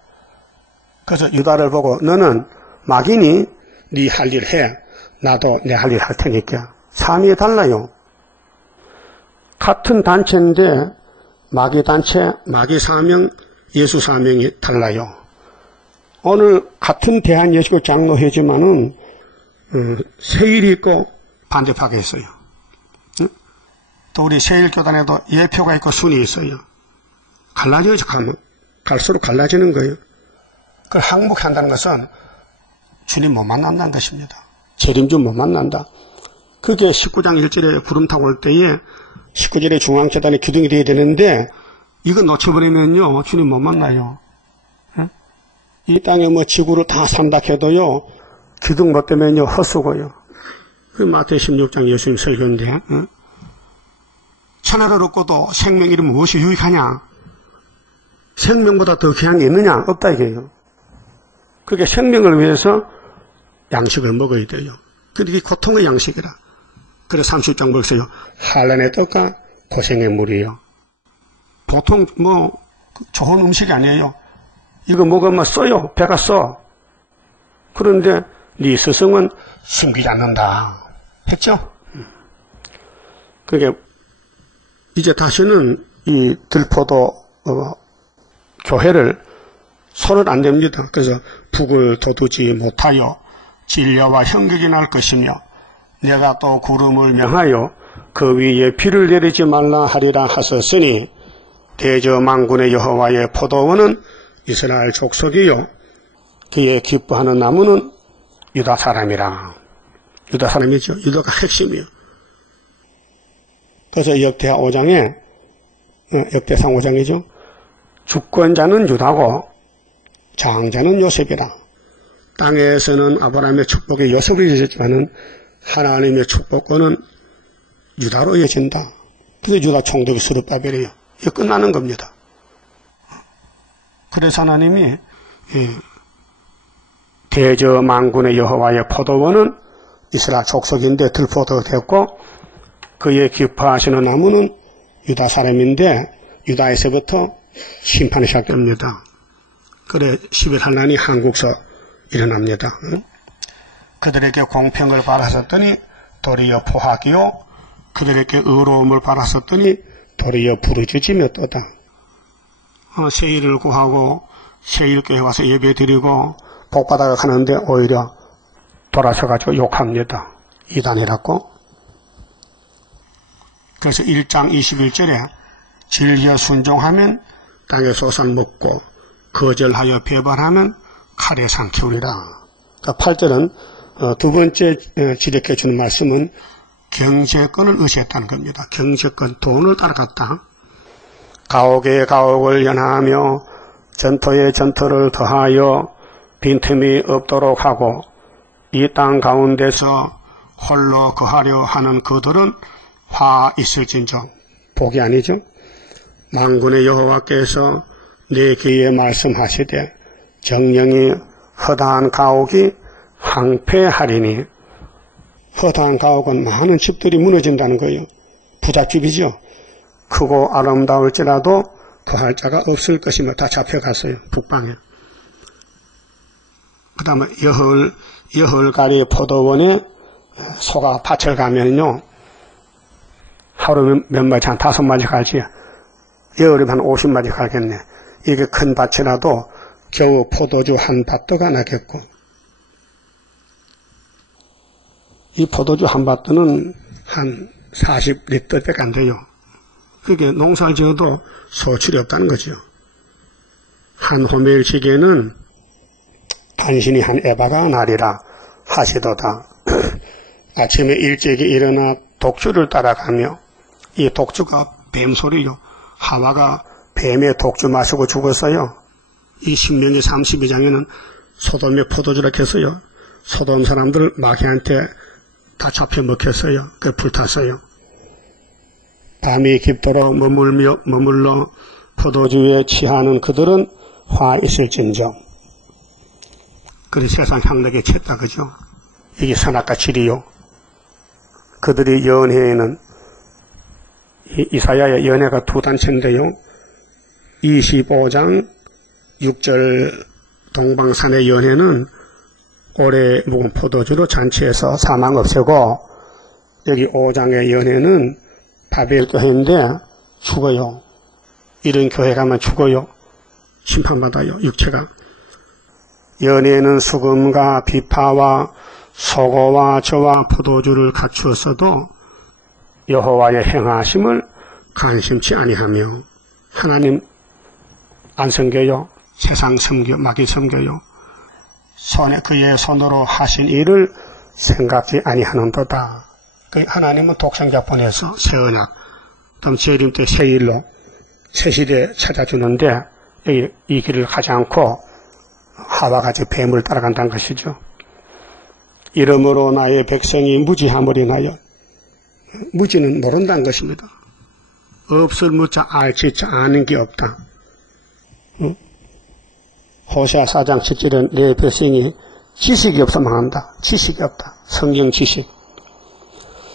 그래서 유다를 보고 너는 마귀니 네 할 일 해. 나도 내 할 일 할 테니까. 삶이 달라요. 같은 단체인데 마귀 단체, 마귀 사명, 예수 사명이 달라요. 오늘 같은 대한예수교 장로회지만은 세일이 있고 반대파가 있어요. 또 우리 세일교단에도 예표가 있고 순이 있어요. 갈라져요. 갈수록 갈라지는 거예요. 그걸 항복한다는 것은 주님 못 만난다는 것입니다. 재림주 못 만난다. 그게 19장 1절에 구름 타고 올 때에 19절에 중앙재단에 기둥이 되어야 되는데 이거 놓쳐버리면요. 주님 못 만나요. 이 땅에 뭐 지구를 다 산다 해도요. 기둥 못 되면요. 헛수고요. 그 마태복음 16장 예수님 설교인데 천하를 얻고도 생명 이름 무엇이 유익하냐? 생명보다 더 귀한 게 있느냐? 없다 이게요. 그게 생명을 위해서 양식을 먹어야 돼요. 그게 고통의 양식이라. 그래서 30장 보세요. 환난의 떡과 고생의 물이요. 보통 뭐 좋은 음식이 아니에요. 이거 먹으면 써요. 배가 써. 그런데 네 스승은 숨기지 않는다. 했죠? 그게 이제 다시는 이 들포도 교회를 손을 안 댑니다. 그래서 북을 돋우지 못하여 진려와 형격이 날 것이며 내가 또 구름을 명하여 그 위에 비를 내리지 말라 하리라 하셨으니 대저 만군의 여호와의 포도원은 이스라엘 족속이요 그의 기뻐하는 나무는 유다 사람이라. 유다 사람이죠. 유다가 핵심이요. 그래서 역대하 5장에 역대상 5장이죠. 주권자는 유다고 장자는 요셉이라. 땅에서는 아브라함의 축복이 요셉으로 이어졌지만은 하나님의 축복권은 유다로 이어진다. 그래서 유다 총독이 스룹바벨이에요. 이거 끝나는 겁니다. 그래서 하나님이 대저 만군의 여호와의 포도원은 이스라엘 족속인데 들포도가 됐고 그의 기뻐하시는 나무는 유다 사람인데 유다에서부터 심판이 시작됩니다. 그래 11한란이 한국서 일어납니다. 그들에게 공평을 바라셨더니 도리어 포악이요 그들에게 의로움을 바라셨더니 도리어 부르짖으며 떠다. 세일을 구하고 세일교회 와서 예배드리고 복받아가 가는데 오히려 돌아서가지고 욕합니다. 이단이라고. 그래서 1장 21절에 즐겨 순종하면 땅의 소산 먹고 거절하여 배반하면 칼에 삼키우리라. 그러니까 8절은 두 번째 지력해 주는 말씀은 경제권을 의지했다는 겁니다. 경제권, 돈을 따라갔다. 가옥에 가옥을 연하며 전토에 전토를 더하여 빈틈이 없도록 하고 이 땅 가운데서 홀로 거하려 하는 그들은 화 있을진저. 복이 아니죠. 만군의 여호와께서 내 귀에 말씀하시되 정령이 허다한 가옥이 황폐하리니. 허다한 가옥은 많은 집들이 무너진다는 거예요. 부잣집이죠. 크고 아름다울지라도 거할 자가 없을 것이며 다 잡혀갔어요. 북방에. 그 다음에 여헐가리 포도원에 소가 밭을 가면요, 하루 몇 마디, 한 5마디 갈지, 여름에 한 50마디 가겠네. 이게 큰 밭이라도 겨우 포도주 한 밭도가 나겠고, 이 포도주 한 밭도는 한 40리터밖에 안 돼요. 그게 농사를 지어도 소출이 없다는 거죠. 한 호멜시계는 간신히 한 에바가 나리라 하시도다. 아침에 일찍이 일어나 독주를 따라가며, 이 독주가 뱀소리요. 하와가 뱀의 독주 마시고 죽었어요. 이 신명기 32장에는 소돔의 포도주라 했어요. 소돔 사람들 마귀한테 다 잡혀 먹혔어요. 그 불탔어요. 밤이 깊도록 머물러 포도주에 취하는 그들은 화 있을진정. 그리 세상 향락에 챘다, 그죠? 이게 선악과 질이요. 그들이 연회에는, 이사야의 연회가 두 단체인데요. 25장 6절 동방산의 연회는 오래 묵은 포도주로 잔치해서 사망 없애고, 여기 5장의 연회는 바벨 교회인데 죽어요. 이런 교회 가면 죽어요. 심판받아요, 육체가. 연회는 수금과 비파와 소고와 저와 포도주를 갖추었어도 여호와의 행하심을 관심치 아니하며, 하나님 안 섬겨요. 세상 섬겨, 마귀 섬겨요. 그의 손으로 하신 일을 생각지 아니하는도다. 하나님은 독생자 보내서 새 언약, 다음 재림 때 새 일로 새 시대 찾아주는데, 이 길을 가지 않고 하와 같이 뱀을 따라간다는 것이죠. 이러므로 나의 백성이 무지함을 인하여, 무지는 모른다는 것입니다. 없을 무자 알지자 아는 게 없다. 호세아 4장 7절은 내 백성이 지식이 없어 망한다. 지식이 없다. 성경 지식.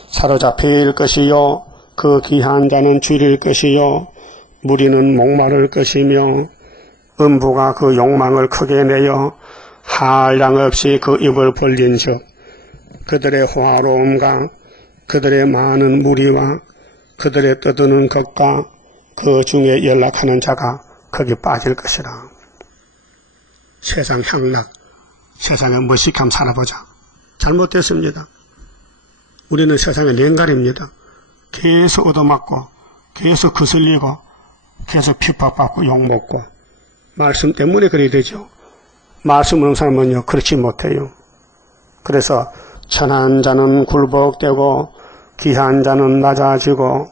사로잡힐 것이요, 그 귀한 자는 줄일 것이요, 무리는 목마를 것이며, 음부가 그 욕망을 크게 내어 한량 없이 그 입을 벌린즉 그들의 호화로움과 그들의 많은 무리와 그들의 떠드는 것과 그 중에 연락하는 자가 거기 빠질 것이라. 세상 향락, 세상의 머식함 살아보자. 잘못됐습니다. 우리는 세상의 냉갈입니다. 계속 얻어맞고, 계속 거슬리고, 계속 핍박받고 욕먹고, 말씀 때문에 그래야 되죠. 말씀 없는 사람은요, 그렇지 못해요. 그래서 천한 자는 굴복되고 귀한 자는 낮아지고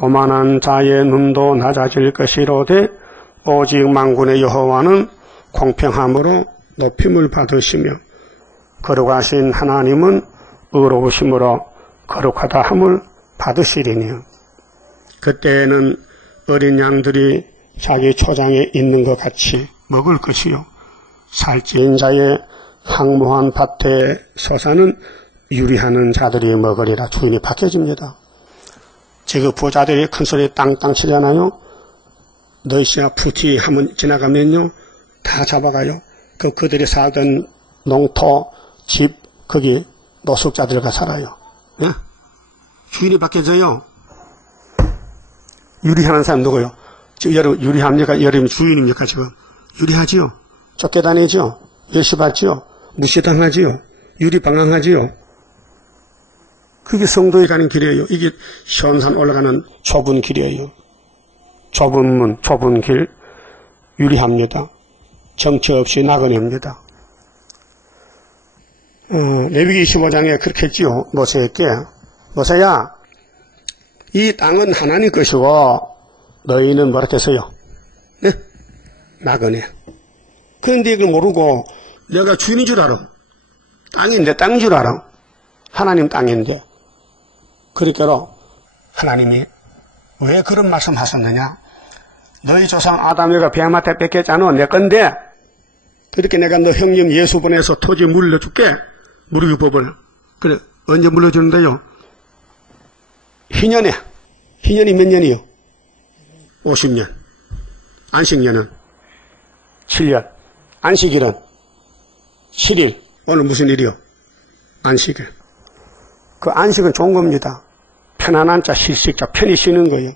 오만한 자의 눈도 낮아질 것이로되 오직 만군의 여호와는 공평함으로 높임을 받으시며 거룩하신 하나님은 의로우심으로 거룩하다 함을 받으시리니. 그때에는 어린 양들이 자기 초장에 있는 것 같이 먹을 것이요, 살찐 자의 항모한 밭에 서사는 유리하는 자들이 먹으리라. 주인이 바뀌어집니다. 지금 부자들이 큰 소리 땅땅 치잖아요. 너희씨가 푸티 하면 지나가면요, 다 잡아가요. 그들이 살던 농토, 집, 거기 노숙자들과 살아요. 예? 주인이 바뀌어져요. 유리하는 사람 누구요? 지금 여러분 유리합니까? 여러분 주인입니까? 지금 유리하지요? 쫓겨다니죠? 멸시받지요? 무시당하지요? 유리방황하지요? 그게 성도에 가는 길이에요. 이게 시온산 올라가는 좁은 길이에요. 좁은 문, 좁은 길, 유리합니다. 정처 없이 나그네입니다. 레위기 25장에 그렇게 했지요. 모세에게, 모세야, 이 땅은 하나님 것이고 너희는 뭐라 했어요? 네? 나그네. 그런데 이걸 모르고 내가 주인인 줄 알아. 땅인데 땅인 줄 알아. 하나님 땅인데. 그러니까 하나님이 왜 그런 말씀 하셨느냐? 너희 조상 아담이가 뱀한테 뺏겼잖아. 내 건데 그렇게 내가 너 형님 예수 보내서 토지 물려줄게. 무르기법을. 그래 언제 물려주는데요? 희년에. 희년이 몇 년이요? 50년. 안식년은 7년. 안식일은 7일. 오늘 무슨 일이요? 안식일. 그 안식은 좋은 겁니다. 편안한 자, 실식자, 편히 쉬는 거예요.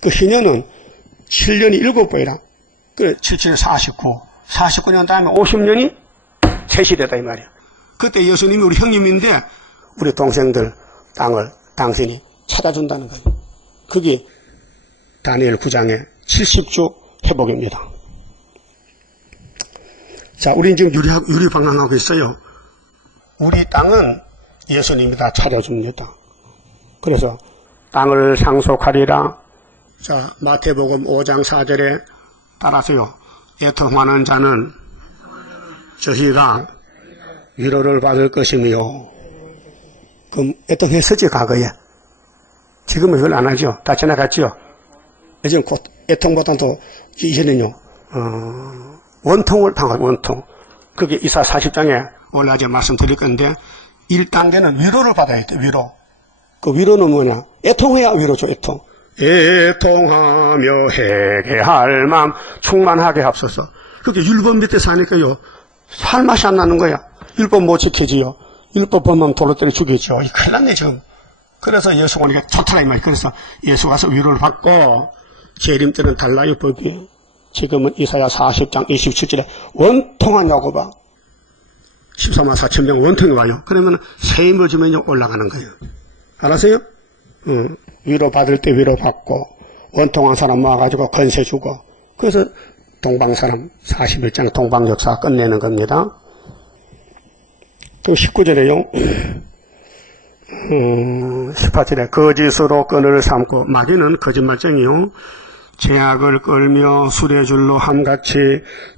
그 희년은 7년이 7배이라. 그래, 77, 49. 49년 다음에 50년이 세시대다, 이 말이야. 그때 예수님이 우리 형님인데, 우리 동생들 땅을 당신이 찾아준다는 거예요. 그게 다니엘 9장의 70주 회복입니다. 자, 우린 지금 유리방황하고 있어요. 우리 땅은 예수님이 다 찾아줍니다. 그래서 땅을 상속하리라. 자, 마태복음 5장 4절에 따라서요. 애통하는 자는 저희가 위로를 받을 것이며. 그럼 애통했었지, 과거에. 지금은 그걸 안 하죠. 다 지나갔죠. 요즘 곧 애통보다는 또 이제는요. 원통을 당하고 원통. 그게 이사 40장에 원래 어제 말씀드릴 건데 1단계는 위로를 받아야 돼. 위로. 그 위로는 뭐냐? 애통해야 위로죠. 애통. 애통하며 회개할 마음 충만하게 합소서. 그렇게 율법 밑에 사니까요. 살 맛이 안 나는 거야. 율법 못 지키지요. 율법 보면 돌로 때려 죽이죠. 큰일 났네 지금. 그래서 예수가 오니까 좋더라 이 말이야. 그래서 예수 가서 위로를 받고 재림 때는 달라요 법이. 지금은 이사야 40장 27절에 원통한 야고바 14만 4천 명 원통이 와요. 그러면 세임을 주면 올라가는 거예요. 알았어요? 위로 받을 때 위로 받고 원통한 사람 모아가지고 건세 주고 그래서 동방 사람 41장 동방 역사 끝내는 겁니다. 또 19절에요. 18절에 거짓으로 끈을 삼고 마귀는 거짓말쟁이요. 제약을 끌며 수레줄로 함같이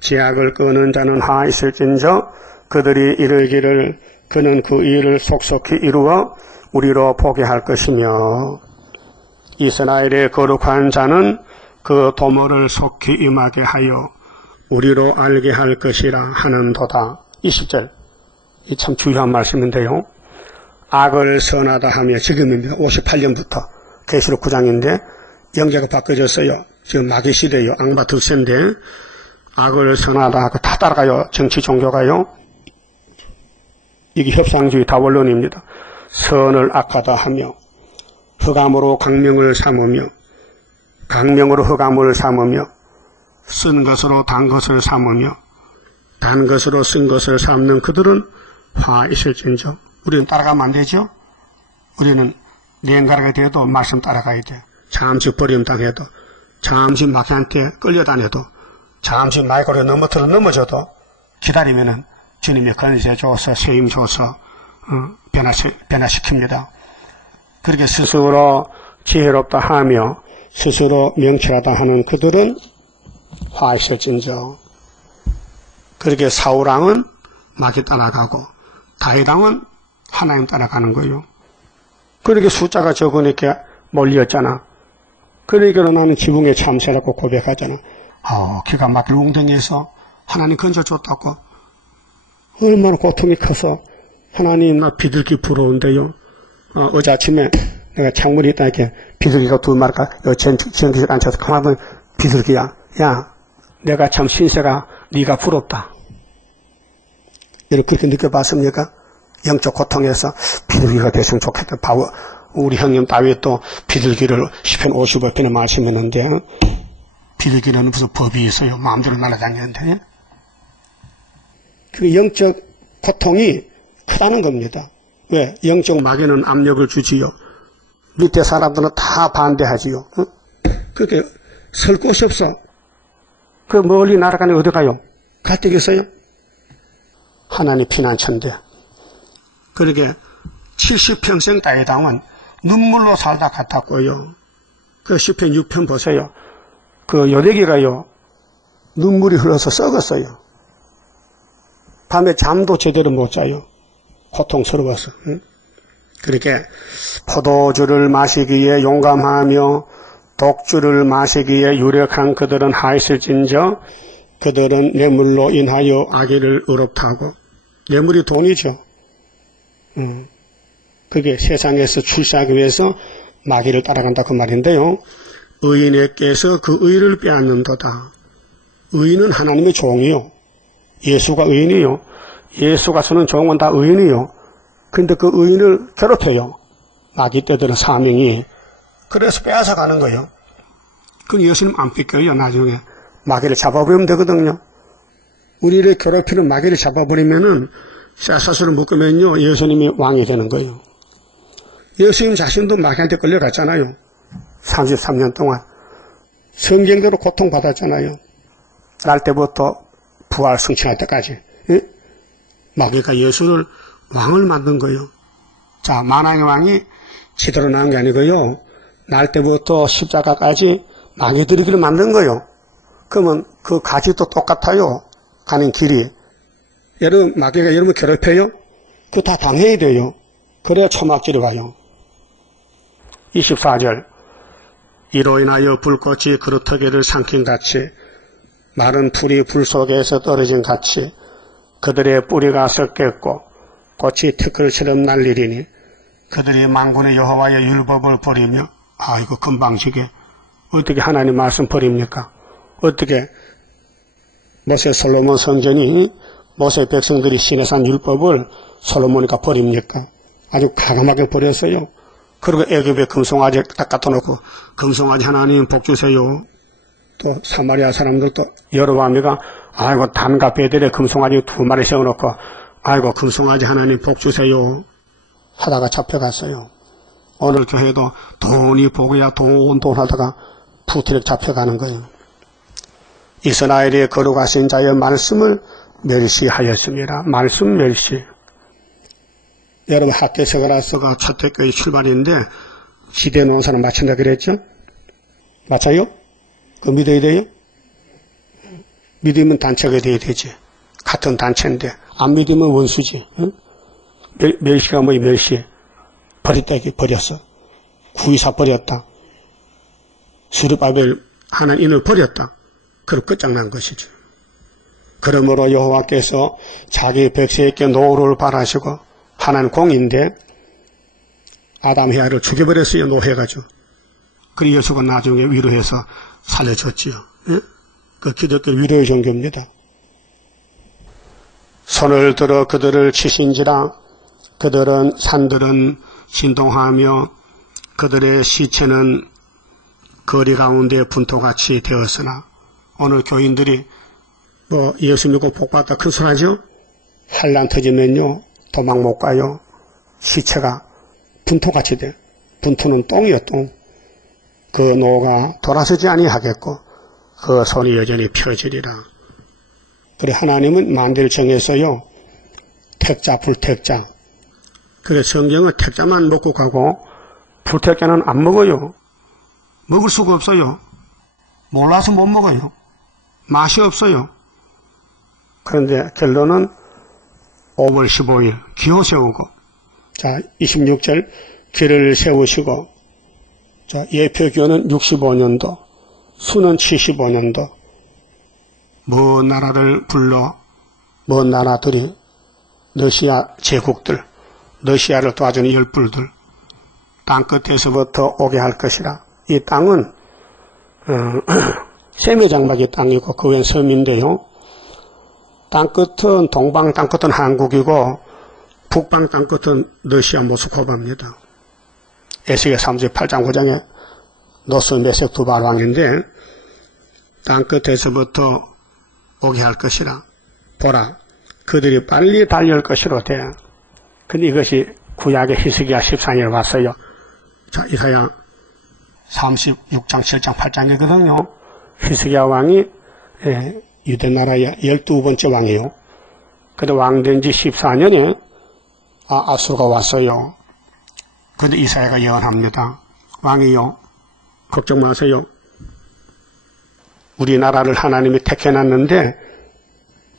제약을 끄는 자는 하 있을진저 그들이 이르기를 그는 그 일을 속속히 이루어 우리로 보게 할 것이며 이스라엘의 거룩한 자는 그 도모를 속히 임하게 하여 우리로 알게 할 것이라 하는도다. 20절 이 참 중요한 말씀인데요. 악을 선하다 하며 지금입니다. 58년부터 계시록 9장인데 영계가 바꿔졌어요. 지금 마귀 시대예요. 앙바 득세인데 악을 선하다 하고 다 따라가요. 정치 종교가요. 이게 협상주의 다원론입니다. 선을 악하다 하며 흑암으로 광명을 삼으며 강명으로 흑암을 삼으며 쓴 것으로 단 것을 삼으며 단 것으로 쓴 것을 삼는 그들은 화 있을진저. 우리는 따라가면 안 되죠. 우리는 냉가라가 돼도 말씀 따라가야 돼. 잠시 버림당해도 잠시 마귀한테 끌려다녀도 잠시 마이크로 넘어져도 기다리면은 주님의 건세 줘서 세임 줘서 변화시킵니다. 그렇게 스스로 지혜롭다 하며 스스로 명철하다 하는 그들은 화 있을진저. 그렇게 사울왕은 마귀 따라가고 다윗왕은 하나님 따라가는 거예요. 그렇게 숫자가 적으니까 몰렸잖아. 그러니까 나는 지붕에 참새라고 고백하잖아. 기가 막힐 웅덩이에서 하나님 건져줬다고. 얼마나 고통이 커서 하나님 나 비둘기 부러운데요. 어제 아침에 내가 창문이 있다 이렇게 비둘기가 두 마리가 전기실 앉혀서 가만히 보면 비둘기야. 야 내가 참 신세가 네가 부럽다. 여러분 그렇게 느껴봤습니까? 영적 고통에서 비둘기가 됐으면 좋겠다. 우리 형님 다윗도 비둘기를 시편 55편에 말씀했는데 비둘기는 무슨 법이 있어요. 마음대로 날아다니는데 그 영적 고통이 크다는 겁니다. 왜? 영적 마귀는 압력을 주지요. 밑에 사람들은 다 반대하지요. 그렇게 설 곳이 없어. 그 멀리 날아가니 어디 가요? 갈 데가 있어요? 하나님 피난처인데. 그러게 70평생 다윗왕은 눈물로 살다 갔다고요. 그 시편 6편 보세요. 그 요대기가요. 눈물이 흘러서 썩었어요. 밤에 잠도 제대로 못 자요. 고통스러워서. 그렇게 포도주를 마시기에 용감하며 독주를 마시기에 유력한 그들은 하있을진저 그들은 뇌물로 인하여 악의를 의롭다고. 뇌물이 돈이죠. 그게 세상에서 출세하기 위해서 마귀를 따라간다 그 말인데요. 의인에게서 그 의를 빼앗는도다. 의인은 하나님의 종이요. 예수가 의인이요. 예수가 쓰는 종은 다 의인이요. 근데 그 의인을 괴롭혀요. 마귀 떼들은 사명이. 그래서 빼앗아 가는 거예요. 그 예수님 안 뺏겨요. 나중에 마귀를 잡아버리면 되거든요. 우리를 괴롭히는 마귀를 잡아버리면은 쇠사슬을 묶으면요 예수님이 왕이 되는 거예요. 예수님 자신도 마귀한테 끌려갔잖아요. 33년 동안 성경대로 고통받았잖아요. 날 때부터 부활 승천할 때까지. 마귀가 예수를 왕을 만든 거예요. 자, 만왕의 왕이 제대로 나온 게 아니고요. 날 때부터 십자가까지 마귀들이 길을 만든 거예요. 그러면 그 가지도 똑같아요. 가는 길이. 여러분, 마귀가 여러분 괴롭혀요? 그거 다 당해야 돼요. 그래야 초막절이 와요. 24절. 이로 인하여 불꽃이 그루터기를 삼킨같이 마른 풀이 불 속에서 떨어진 같이 그들의 뿌리가 썩겠고 꽃이 티끌처럼 날리리니 그들이 만군의 여호와의 율법을 버리며 이거 금방지게 어떻게 하나님 말씀 버립니까? 어떻게 모세 솔로몬 성전이 모세 백성들이 시내산 율법을 솔로몬이가 버립니까? 아주 가감하게 버렸어요. 그리고 애굽에 금송아지 딱 갖다 놓고 금송아지 하나님 복 주세요. 또 사마리아 사람들도 여로보암이가 아이고 단과 베델에 금송아지 2마리 세워놓고 아이고 금송아지 하나님 복 주세요 하다가 잡혀갔어요. 오늘 교회도 돈이 복이야 돈 하다가 푸트럭 잡혀가는 거예요. 이스라엘이 거룩하신 자의 말씀을 멸시하였습니다. 말씀 멸시. 여러분 학교세가라서가 초대교회 출발인데 지대 놓은 사람 맞춘다 그랬죠? 맞아요? 그거 믿어야 돼요? 믿으면 단체가 돼야 되지. 같은 단체인데 안 믿으면 원수지. 응? 멸시가 뭐야 멸시. 버렸다 버렸어. 구이사 버렸다. 스룹바벨 하는 인을 버렸다. 그럼 끝장난 것이죠. 그러므로 여호와께서 자기 백성에게 노를 바라시고 하나는 공인데 아담 헤아를 죽여버렸어요. 노해가지고. 그리고 예수가 나중에 위로해서 살려줬지요. 예? 그 기독교 위로의 종교입니다. 손을 들어 그들을 치신지라 그들은 산들은 신동하며 그들의 시체는 거리 가운데 분토같이 되었으나 오늘 교인들이 예수 믿고 복받다 큰 소리 하죠? 환난 터지면요 도망 못 가요. 시체가 분토같이 돼. 분토는 똥이요 똥. 그 노가 돌아서지 아니하겠고 그 손이 여전히 펴지리라. 그래 하나님은 만대를 정해서요 택자 불택자. 그래 성경은 택자만 먹고 가고 불택자는 안 먹어요. 먹을 수가 없어요. 몰라서 못 먹어요. 맛이 없어요. 그런데 결론은 5월 15일 기호 세우고 자 26절 길을 세우시고 자 예표기호는 65년도 수는 75년도 먼 나라를 불러 먼 나라들이 러시아 제국들 러시아를 도와주는 열불들 땅끝에서부터 오게 할 것이라. 이 땅은 세미 장막의 땅이고 그 외엔 섬인데요. 땅끝은 동방 땅끝은 한국이고 북방 땅끝은 러시아 모스크바입니다. 에스겔 38장 9장에 노스 메섹 두발 왕인데 땅끝에서부터 오게 할 것이라. 보라 그들이 빨리 달려올 것이로되. 근데 이것이 구약의 히스기야 14년 왔어요. 자 이사야 36장 7장 8장이거든요. 히스기야 왕이 유대 나라의 12번째 왕이에요. 근데 왕된 지 14년에 아수르가 왔어요. 근데 이사야가 예언합니다. 왕이요 걱정 마세요. 우리나라를 하나님이 택해놨는데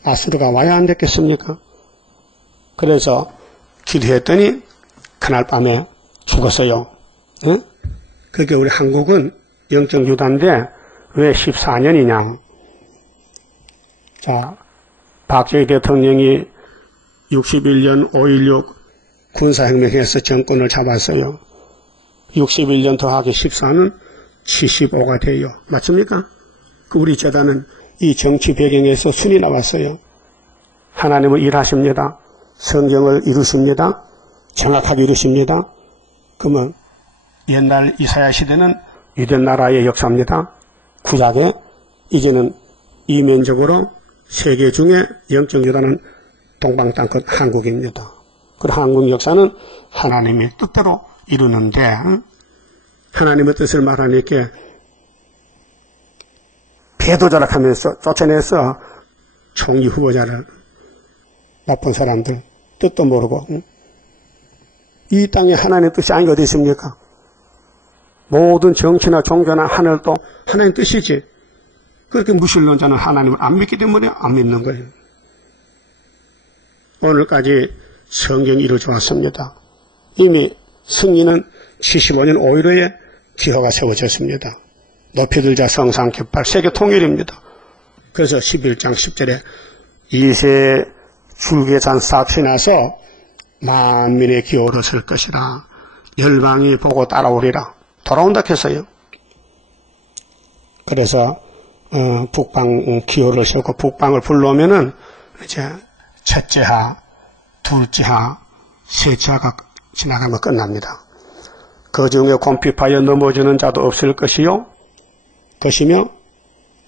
아수르가 와야 안 됐겠습니까? 그래서 기도했더니 그날 밤에 죽었어요. 응? 그게 우리 한국은 영적 유다인데 왜 14년이냐? 자, 박정희 대통령이 61년 5.16 군사혁명해서 정권을 잡았어요. 61년 더하기 14는 75가 돼요. 맞습니까? 우리 재단은 이 정치 배경에서 순이 나왔어요. 하나님은 일하십니다. 성경을 이루십니다. 정확하게 이루십니다. 그러면 옛날 이사야 시대는 유대 나라의 역사입니다. 구약에 이제는 이면적으로 세계 중에 영적 유다는 동방 땅끝 한국입니다. 그리고 한국 역사는 하나님의 뜻대로 이루는데 하나님의 뜻을 말하니까 배도자락하면서 쫓아내서 총리 후보자를 나쁜 사람들 뜻도 모르고 이 땅에 하나님의 뜻이 아닌 게 어디 있습니까? 모든 정치나 종교나 하늘도 하나님 뜻이지. 그렇게 무신론자는 하나님을 안 믿기 때문에 안 믿는 거예요. 오늘까지 성경이 이루어져 왔습니다. 이미 승리는 75년 5.15에 기호가 세워졌습니다. 높이들자 성상 깃발 세계 통일입니다. 그래서 11장 10절에 이세 줄계산 싹이 나서 만민의 기호로 설 것이라 열방이 보고 따라오리라 돌아온다 했어요. 그래서 북방 기호를 세우고 북방을 불러오면은 이제 첫째하, 둘째하, 셋째하가 지나가면 끝납니다. 그 중에 곰핍하여 넘어지는 자도 없을 것이요. 것이며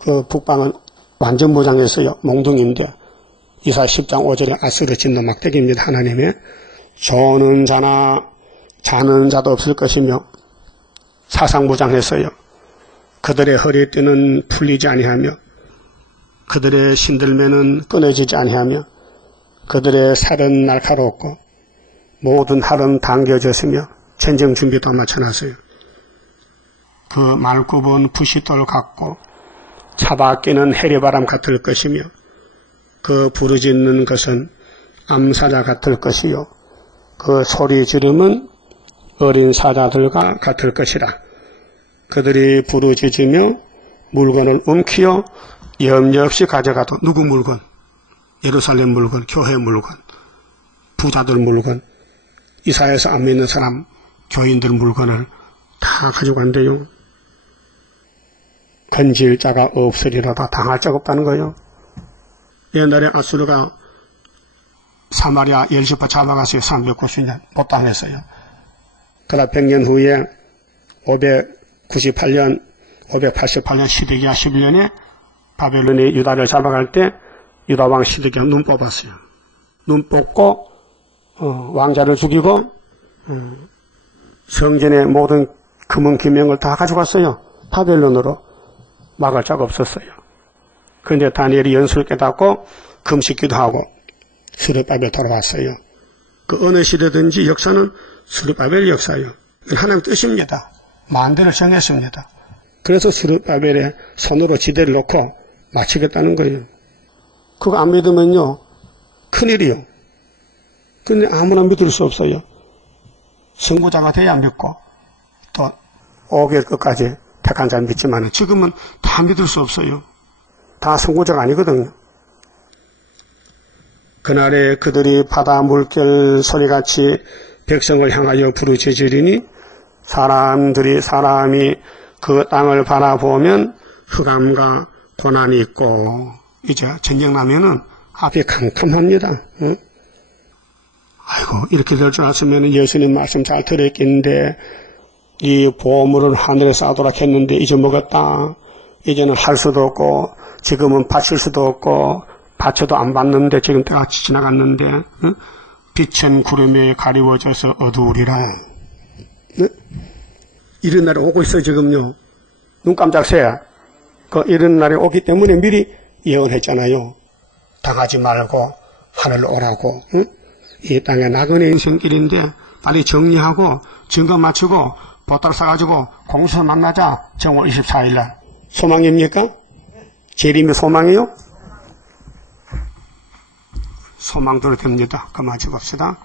그 북방은 완전 무장했어요. 몽둥인데 이사야 10장 5절에 아스르 진노 막대기입니다. 하나님의 조는 자나 자는 자도 없을 것이며 사상무장했어요. 그들의 허리띠는 풀리지 아니하며 그들의 신들매는 끊어지지 아니하며 그들의 살은 날카롭고 모든 활은 당겨졌으며 전쟁 준비도 마쳐놨어요. 그 말굽은 부싯돌 같고 차바퀴는 해리바람 같을 것이며 그 부르짖는 것은 암사자 같을 것이요 그 소리 지름은 어린 사자들과 같을 것이라. 그들이 부르짖으며 물건을 움키어 염려 없이 가져가도 누구 물건? 예루살렘 물건, 교회 물건, 부자들 물건, 이사야에서 안 믿는 사람, 교인들 물건을 다 가져간대요. 건질 자가 없으리로다 당할 자가 없다는 거예요. 옛날에 아수르가 사마리아 열시파 잡아갔어요. 390년 못 당했어요. 그러다 100년 후에 598년, 588년 시드기야 11년에 바벨론이 유다를 잡아갈 때 유다왕 시드기야 눈 뽑았어요. 눈 뽑고 왕자를 죽이고 성전의 모든 금은 기명을 다 가져갔어요. 바벨론으로 막을 자가 없었어요. 그런데 다니엘이 연수를 깨닫고 금식기도 하고 스룹바벨 돌아왔어요. 그 어느 시대든지 역사는 스룹바벨 역사예요. 하나님 뜻입니다. 만대를 정했습니다. 그래서 스룹바벨에 손으로 지대를 놓고 마치겠다는 거예요. 그거 안 믿으면요 큰일이요. 근데 아무나 믿을 수 없어요. 선구자가 돼야 믿고 또 5개월 끝까지 택한 자 믿지만 지금은 다 믿을 수 없어요. 다 선구자가 아니거든요. 그날에 그들이 바다 물결 소리같이 백성을 향하여 부르짖으리니 사람이 그 땅을 바라보면 흑암과 고난이 있고 이제 전쟁 나면은 앞이 캄캄합니다. 응? 아이고 이렇게 될 줄 알았으면 예수님 말씀 잘 들었겠는데 이 보물을 하늘에 쌓도록 했는데 잊어먹었다. 이제는 할 수도 없고 지금은 바칠 수도 없고 바쳐도 안 받는데 지금 때가 지나갔는데 응? 빛은 구름에 가리워져서 어두우리라. 네? 이런 날이 오고 있어 지금요. 눈 깜짝 새야. 이런 날이 오기 때문에 미리 예언했잖아요. 당하지 말고 하늘로 오라고. 응? 이 땅에 나그네 인생길인데 빨리 정리하고 증거 맞추고 보따리 싸가지고 공수서 만나자. 정월 24일날. 소망입니까? 재림이 소망이요? 소망대로 됩니다. 그만 찍읍시다.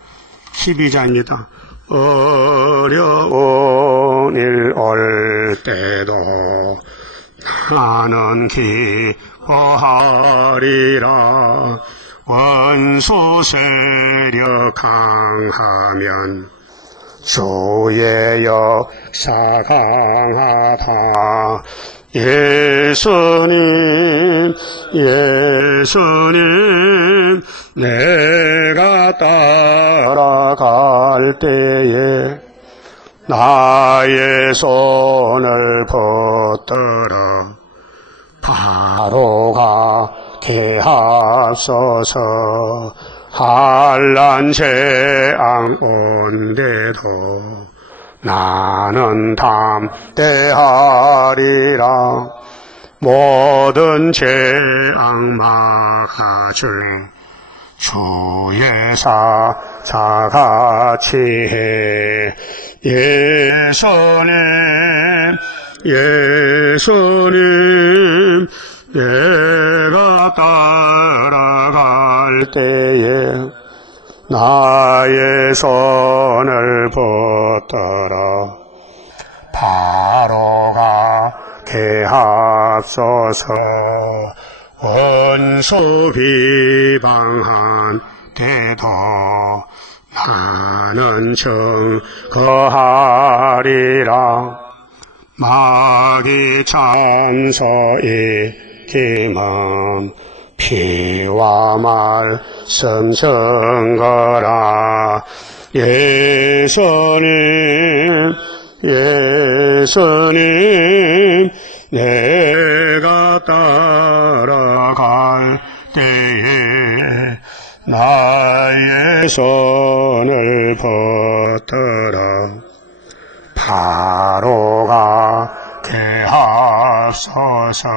12자입니다. 어려운 일 올 때도 나는 기뻐하리라. 원수 세력 강하면 주의 역사 강하다. 예수님 내가 따라갈 때에 나의 손을 붙들어 바로 가게 하소서. 한란 재앙 온데도 나는 담대하리라. 모든 재앙 막아줄 주의 사자같이 해. 예수님 내가 따라갈 때에 나의 손을 붙들어 바로 가게 하소서. 원수 비방한 때도 나는 증거하리라. 마귀 참소이 기만 피와 말씀 증거라. 예수님 내가 따라갈 때에 나의 손을 붙들어 바로 가게 하소서.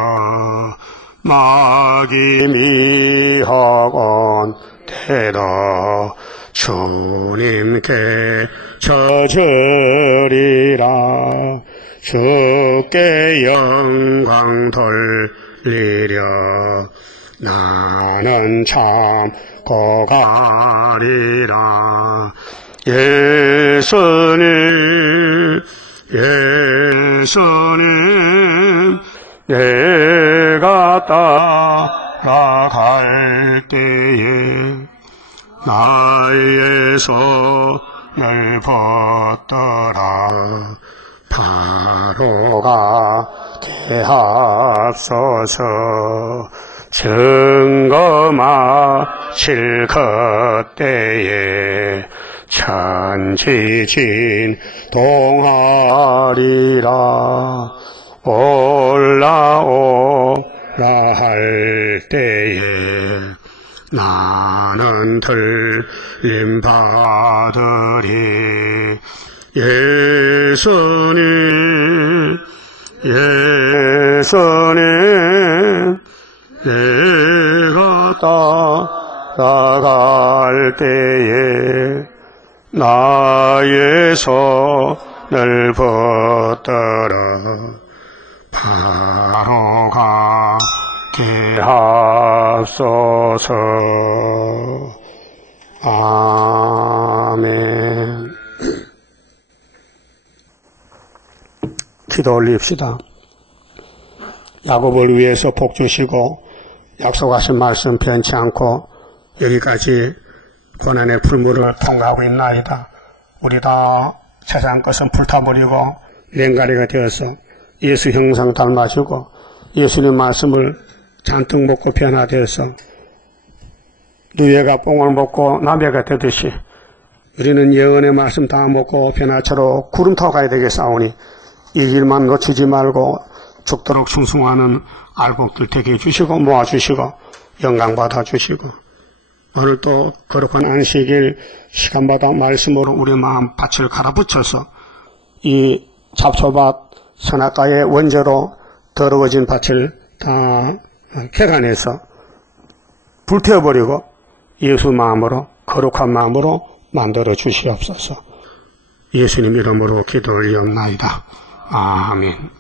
마귀 미혹 온 때도 주님께 져주리라. 주께 영광 돌리려 나는 참고 가리라. 예수님 내가 따라갈 때에 나의 손을 붙들어 바로 가게 하소서. 증거 마칠 그때에 천지진 동하리라. 올라오라 할 때에 나는 들림 받으리. 예수님 내가 따라갈 때에 나의 손을 붙들어 바로 가게 하소서. 아멘. 기도 올립시다. 야곱을 위해서 복 주시고 약속하신 말씀 변치 않고 여기까지 고난의 풀무를 통과하고 있나이다. 우리 다 세상 것은 불타버리고 냉가리가 되어서 예수 형상 닮아지고 예수님 말씀을 잔뜩 먹고 변화되어서 누에가 뽕을 먹고 나무가 되듯이 우리는 예언의 말씀 다 먹고 변화처럼 구름 타고 가야 되겠사오니 이 길만 놓치지 말고 죽도록 충성하는 알곡들 되게 해주시고 모아주시고 영광 받아주시고 오늘 또 거룩한 안식일 시간마다 말씀으로 우리 마음 밭을 갈아붙여서 이 잡초밭 선악과의 원죄로 더러워진 밭을 다 개간해서 불태워버리고 예수 마음으로 거룩한 마음으로 만들어 주시옵소서. 예수님 이름으로 기도 올리옵나이다. 아멘.